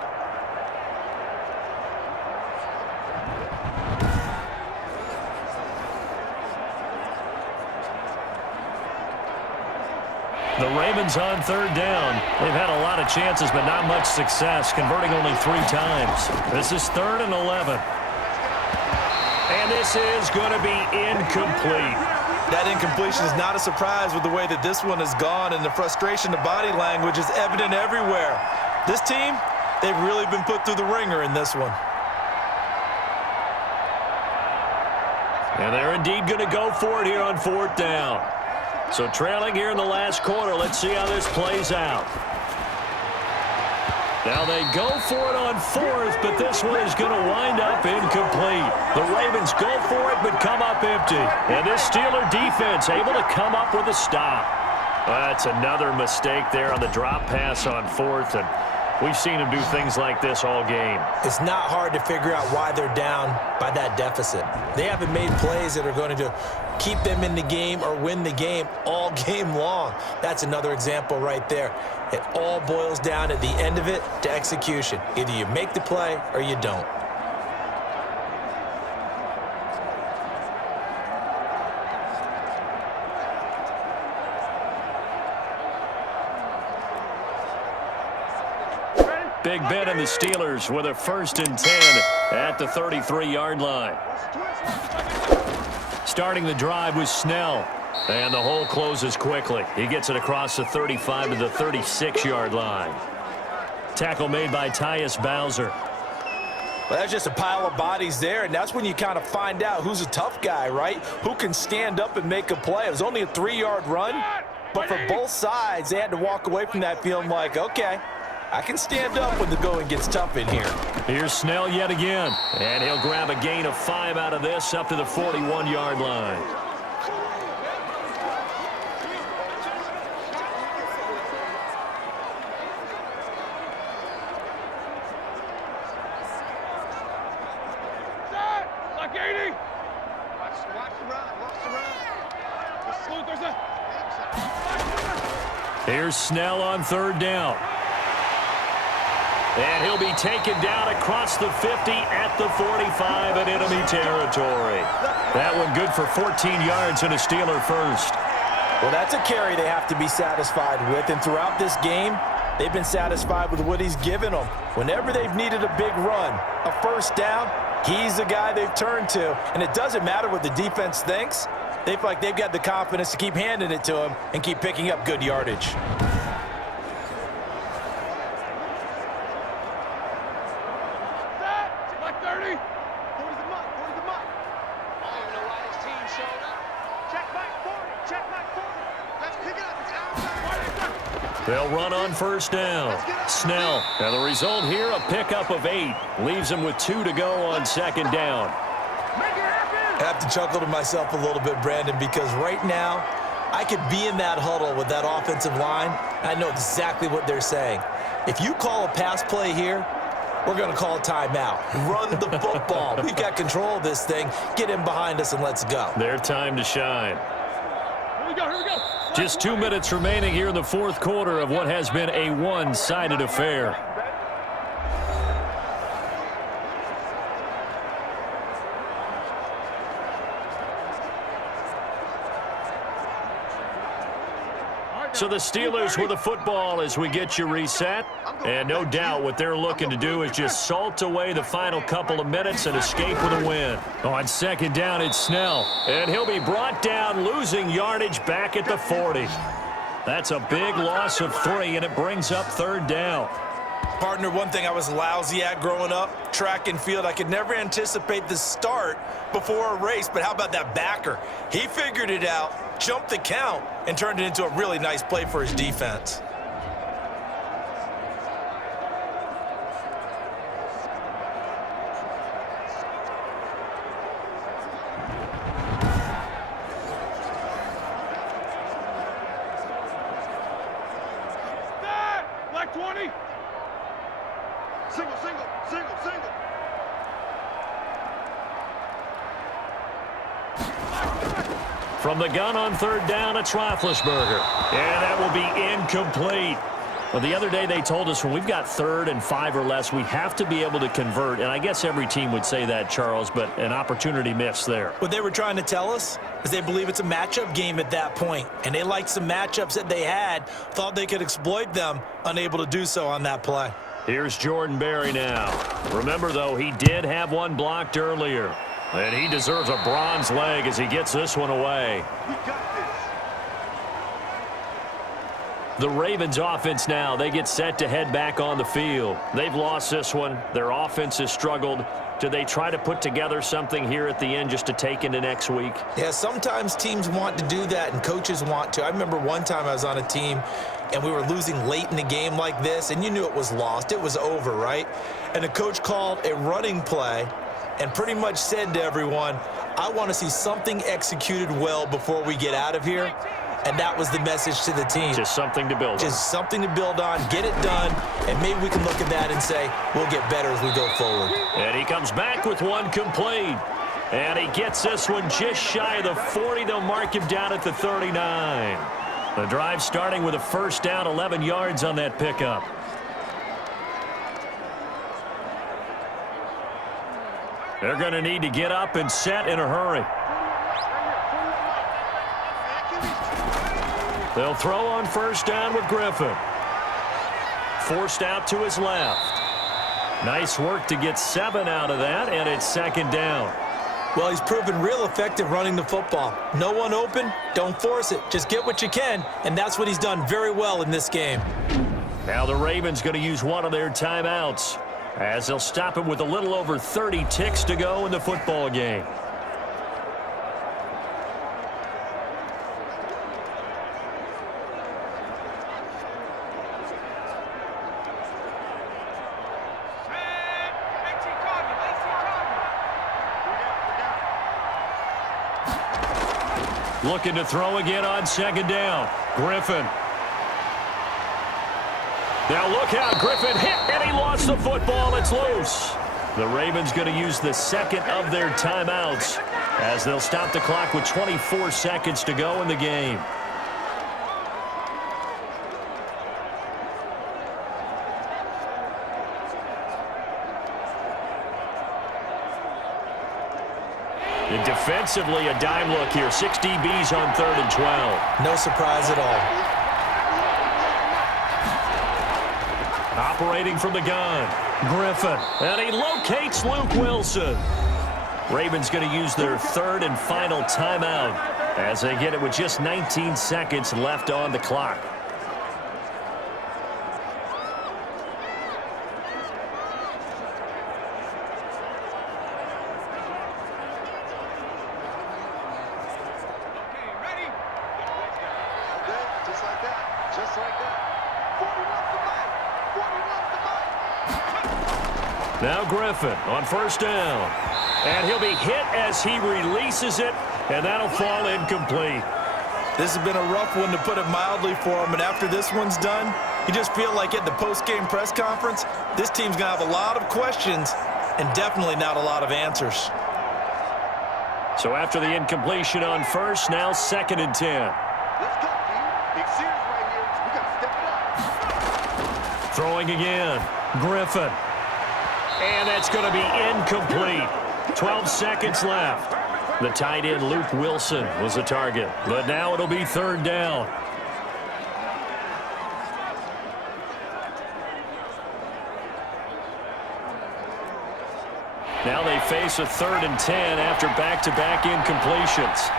The Ravens on 3rd down. They've had a lot of chances, but not much success, converting only 3 times. This is 3rd and 11. And this is going to be incomplete. That incompletion is not a surprise with the way that this one has gone, and the frustration, the body language is evident everywhere. This team, they've really been put through the ringer in this one. And they're indeed going to go for it here on 4th down. So trailing here in the last quarter. Let's see how this plays out. Now they go for it on 4th, but this one is going to wind up incomplete. The Ravens go for it, but come up empty. And this Steeler defense able to come up with a stop. That's another mistake there on the drop pass on 4th, and we've seen them do things like this all game. It's not hard to figure out why they're down by that deficit. They haven't made plays that are going to keep them in the game or win the game all game long. That's another example right there. It all boils down at the end of it to execution. Either you make the play or you don't. Big Ben and the Steelers with a 1st and 10 at the 33-yard line. Starting the drive was Snell. And the hole closes quickly. He gets it across the 35 to the 36-yard line. Tackle made by Tyus Bowser. Well, that's just a pile of bodies there, and that's when you kind of find out who's a tough guy, right? Who can stand up and make a play. It was only a 3-yard run, but for both sides, they had to walk away from that feeling like, okay, I can stand up when the going gets tough in here. Here's Snell yet again, and he'll grab a gain of 5 out of this up to the 41-yard line. Here's Snell on 3rd down. And he'll be taken down across the 50 at the 45 in enemy territory. That one good for 14 yards and a Steeler first. Well, that's a carry they have to be satisfied with, and throughout this game, they've been satisfied with what he's given them. Whenever they've needed a big run, a 1st down, he's the guy they've turned to, and it doesn't matter what the defense thinks. They feel like they've got the confidence to keep handing it to him and keep picking up good yardage. They'll run on 1st down. Snell. And the result here, a pickup of 8. Leaves him with 2 to go on 2nd down. I have to chuckle to myself a little bit, Brandon, because right now I could be in that huddle with that offensive line, and I know exactly what they're saying. If you call a pass play here, we're going to call a timeout. Run the football. We've got control of this thing. Get in behind us and let's go. Their time to shine. Here we go. Just 2 minutes remaining here in the 4th quarter of what has been a one-sided affair. So the Steelers with the football as we get you reset. And no doubt what they're looking to do is just salt away the final couple of minutes and escape with a win. On 2nd down, it's Snell. And he'll be brought down, losing yardage back at the 40. That's a big loss of 3, and it brings up 3rd down. Partner, one thing I was lousy at growing up, track and field, I could never anticipate the start before a race, but how about that backer? He figured it out, jumped the count, and turned it into a really nice play for his defense. Black 20. Single. From the gun on 3rd down, it's Roethlisberger. And that will be incomplete. Well, the other day they told us when we've got 3rd and 5 or less, we have to be able to convert. And I guess every team would say that, Charles, but an opportunity missed there. What they were trying to tell us is they believe it's a matchup game at that point. And they liked some matchups that they had, thought they could exploit them, unable to do so on that play. Here's Jordan Berry now. Remember, though, he did have one blocked earlier. And he deserves a bronze leg as he gets this one away. The Ravens offense now, they get set to head back on the field. They've lost this one. Their offense has struggled. Do they try to put together something here at the end just to take into next week? Yeah, sometimes teams want to do that and coaches want to. I remember one time I was on a team and we were losing late in the game like this, and you knew it was lost. It was over, right? And the coach called a running play and pretty much said to everyone, I want to see something executed well before we get out of here. And that was the message to the team. Just something to build on. Just something to build on, get it done, and maybe we can look at that and say, we'll get better as we go forward. And he comes back with one complete. And he gets this one just shy of the 40. They'll mark him down at the 39. The drive starting with a 1st down, 11 yards on that pickup. They're going to need to get up and set in a hurry. They'll throw on 1st down with Griffin. forced out to his left. Nice work to get 7 out of that, and it's second down. Well, he's proven real effective running the football. No one open, don't force it. Just get what you can, and that's what he's done very well in this game. Now the Ravens going to use one of their timeouts, as they'll stop him with a little over 30 ticks to go in the football game. Looking to throw again on second down. Griffin. Now look out. Griffin hit, and he lost the football. It's loose. The Ravens going to use the second of their timeouts as they'll stop the clock with 24 seconds to go in the game. And defensively, a dime look here. 6 DBs on 3rd and 12. No surprise at all. Operating from the gun, Griffin. And he locates Luke Wilson. Ravens going to use their 3rd and final timeout as they get it with just 19 seconds left on the clock. Now Griffin on 1st down. And he'll be hit as he releases it, and that'll fall incomplete. This has been a rough one, to put it mildly, for him, and after this one's done, you just feel like at the post-game press conference, this team's going to have a lot of questions and definitely not a lot of answers. So after the incompletion on 1st, now 2nd and 10. Let's go, team. Big series right here. We got to step it up. Throwing again. Griffin. And that's going to be incomplete. 12 seconds left. The tight end, Luke Wilson, was the target. But now it'll be 3rd down. Now they face a 3rd and 10 after back-to-back incompletions.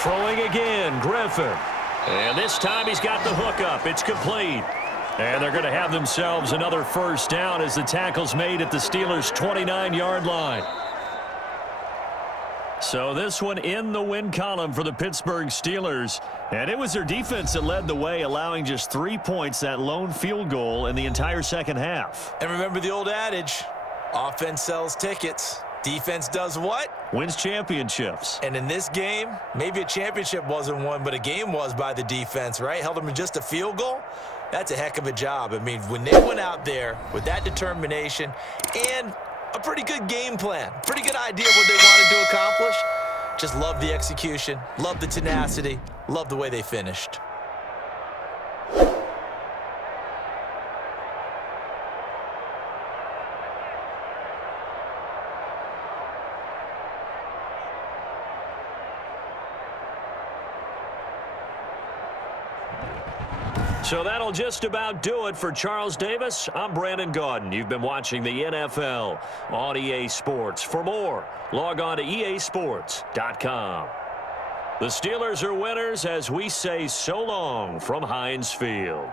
Throwing again, Griffin. And this time he's got the hook up. It's complete. And they're going to have themselves another 1st down as the tackle's made at the Steelers' 29-yard line. So this one in the win column for the Pittsburgh Steelers. And it was their defense that led the way, allowing just 3 points, that lone field goal in the entire second half. And remember the old adage, offense sells tickets. Defense does what? Wins championships. And in this game, maybe a championship wasn't won, but a game was by the defense, right? Held them to just a field goal. That's a heck of a job. I mean, when they went out there with that determination and a pretty good game plan, pretty good idea of what they wanted to accomplish, just love the execution, love the tenacity, love the way they finished. So that'll just about do it for Charles Davis. I'm Brandon Gaudin. You've been watching the NFL on EA Sports. For more, log on to easports.com. The Steelers are winners as we say so long from Heinz Field.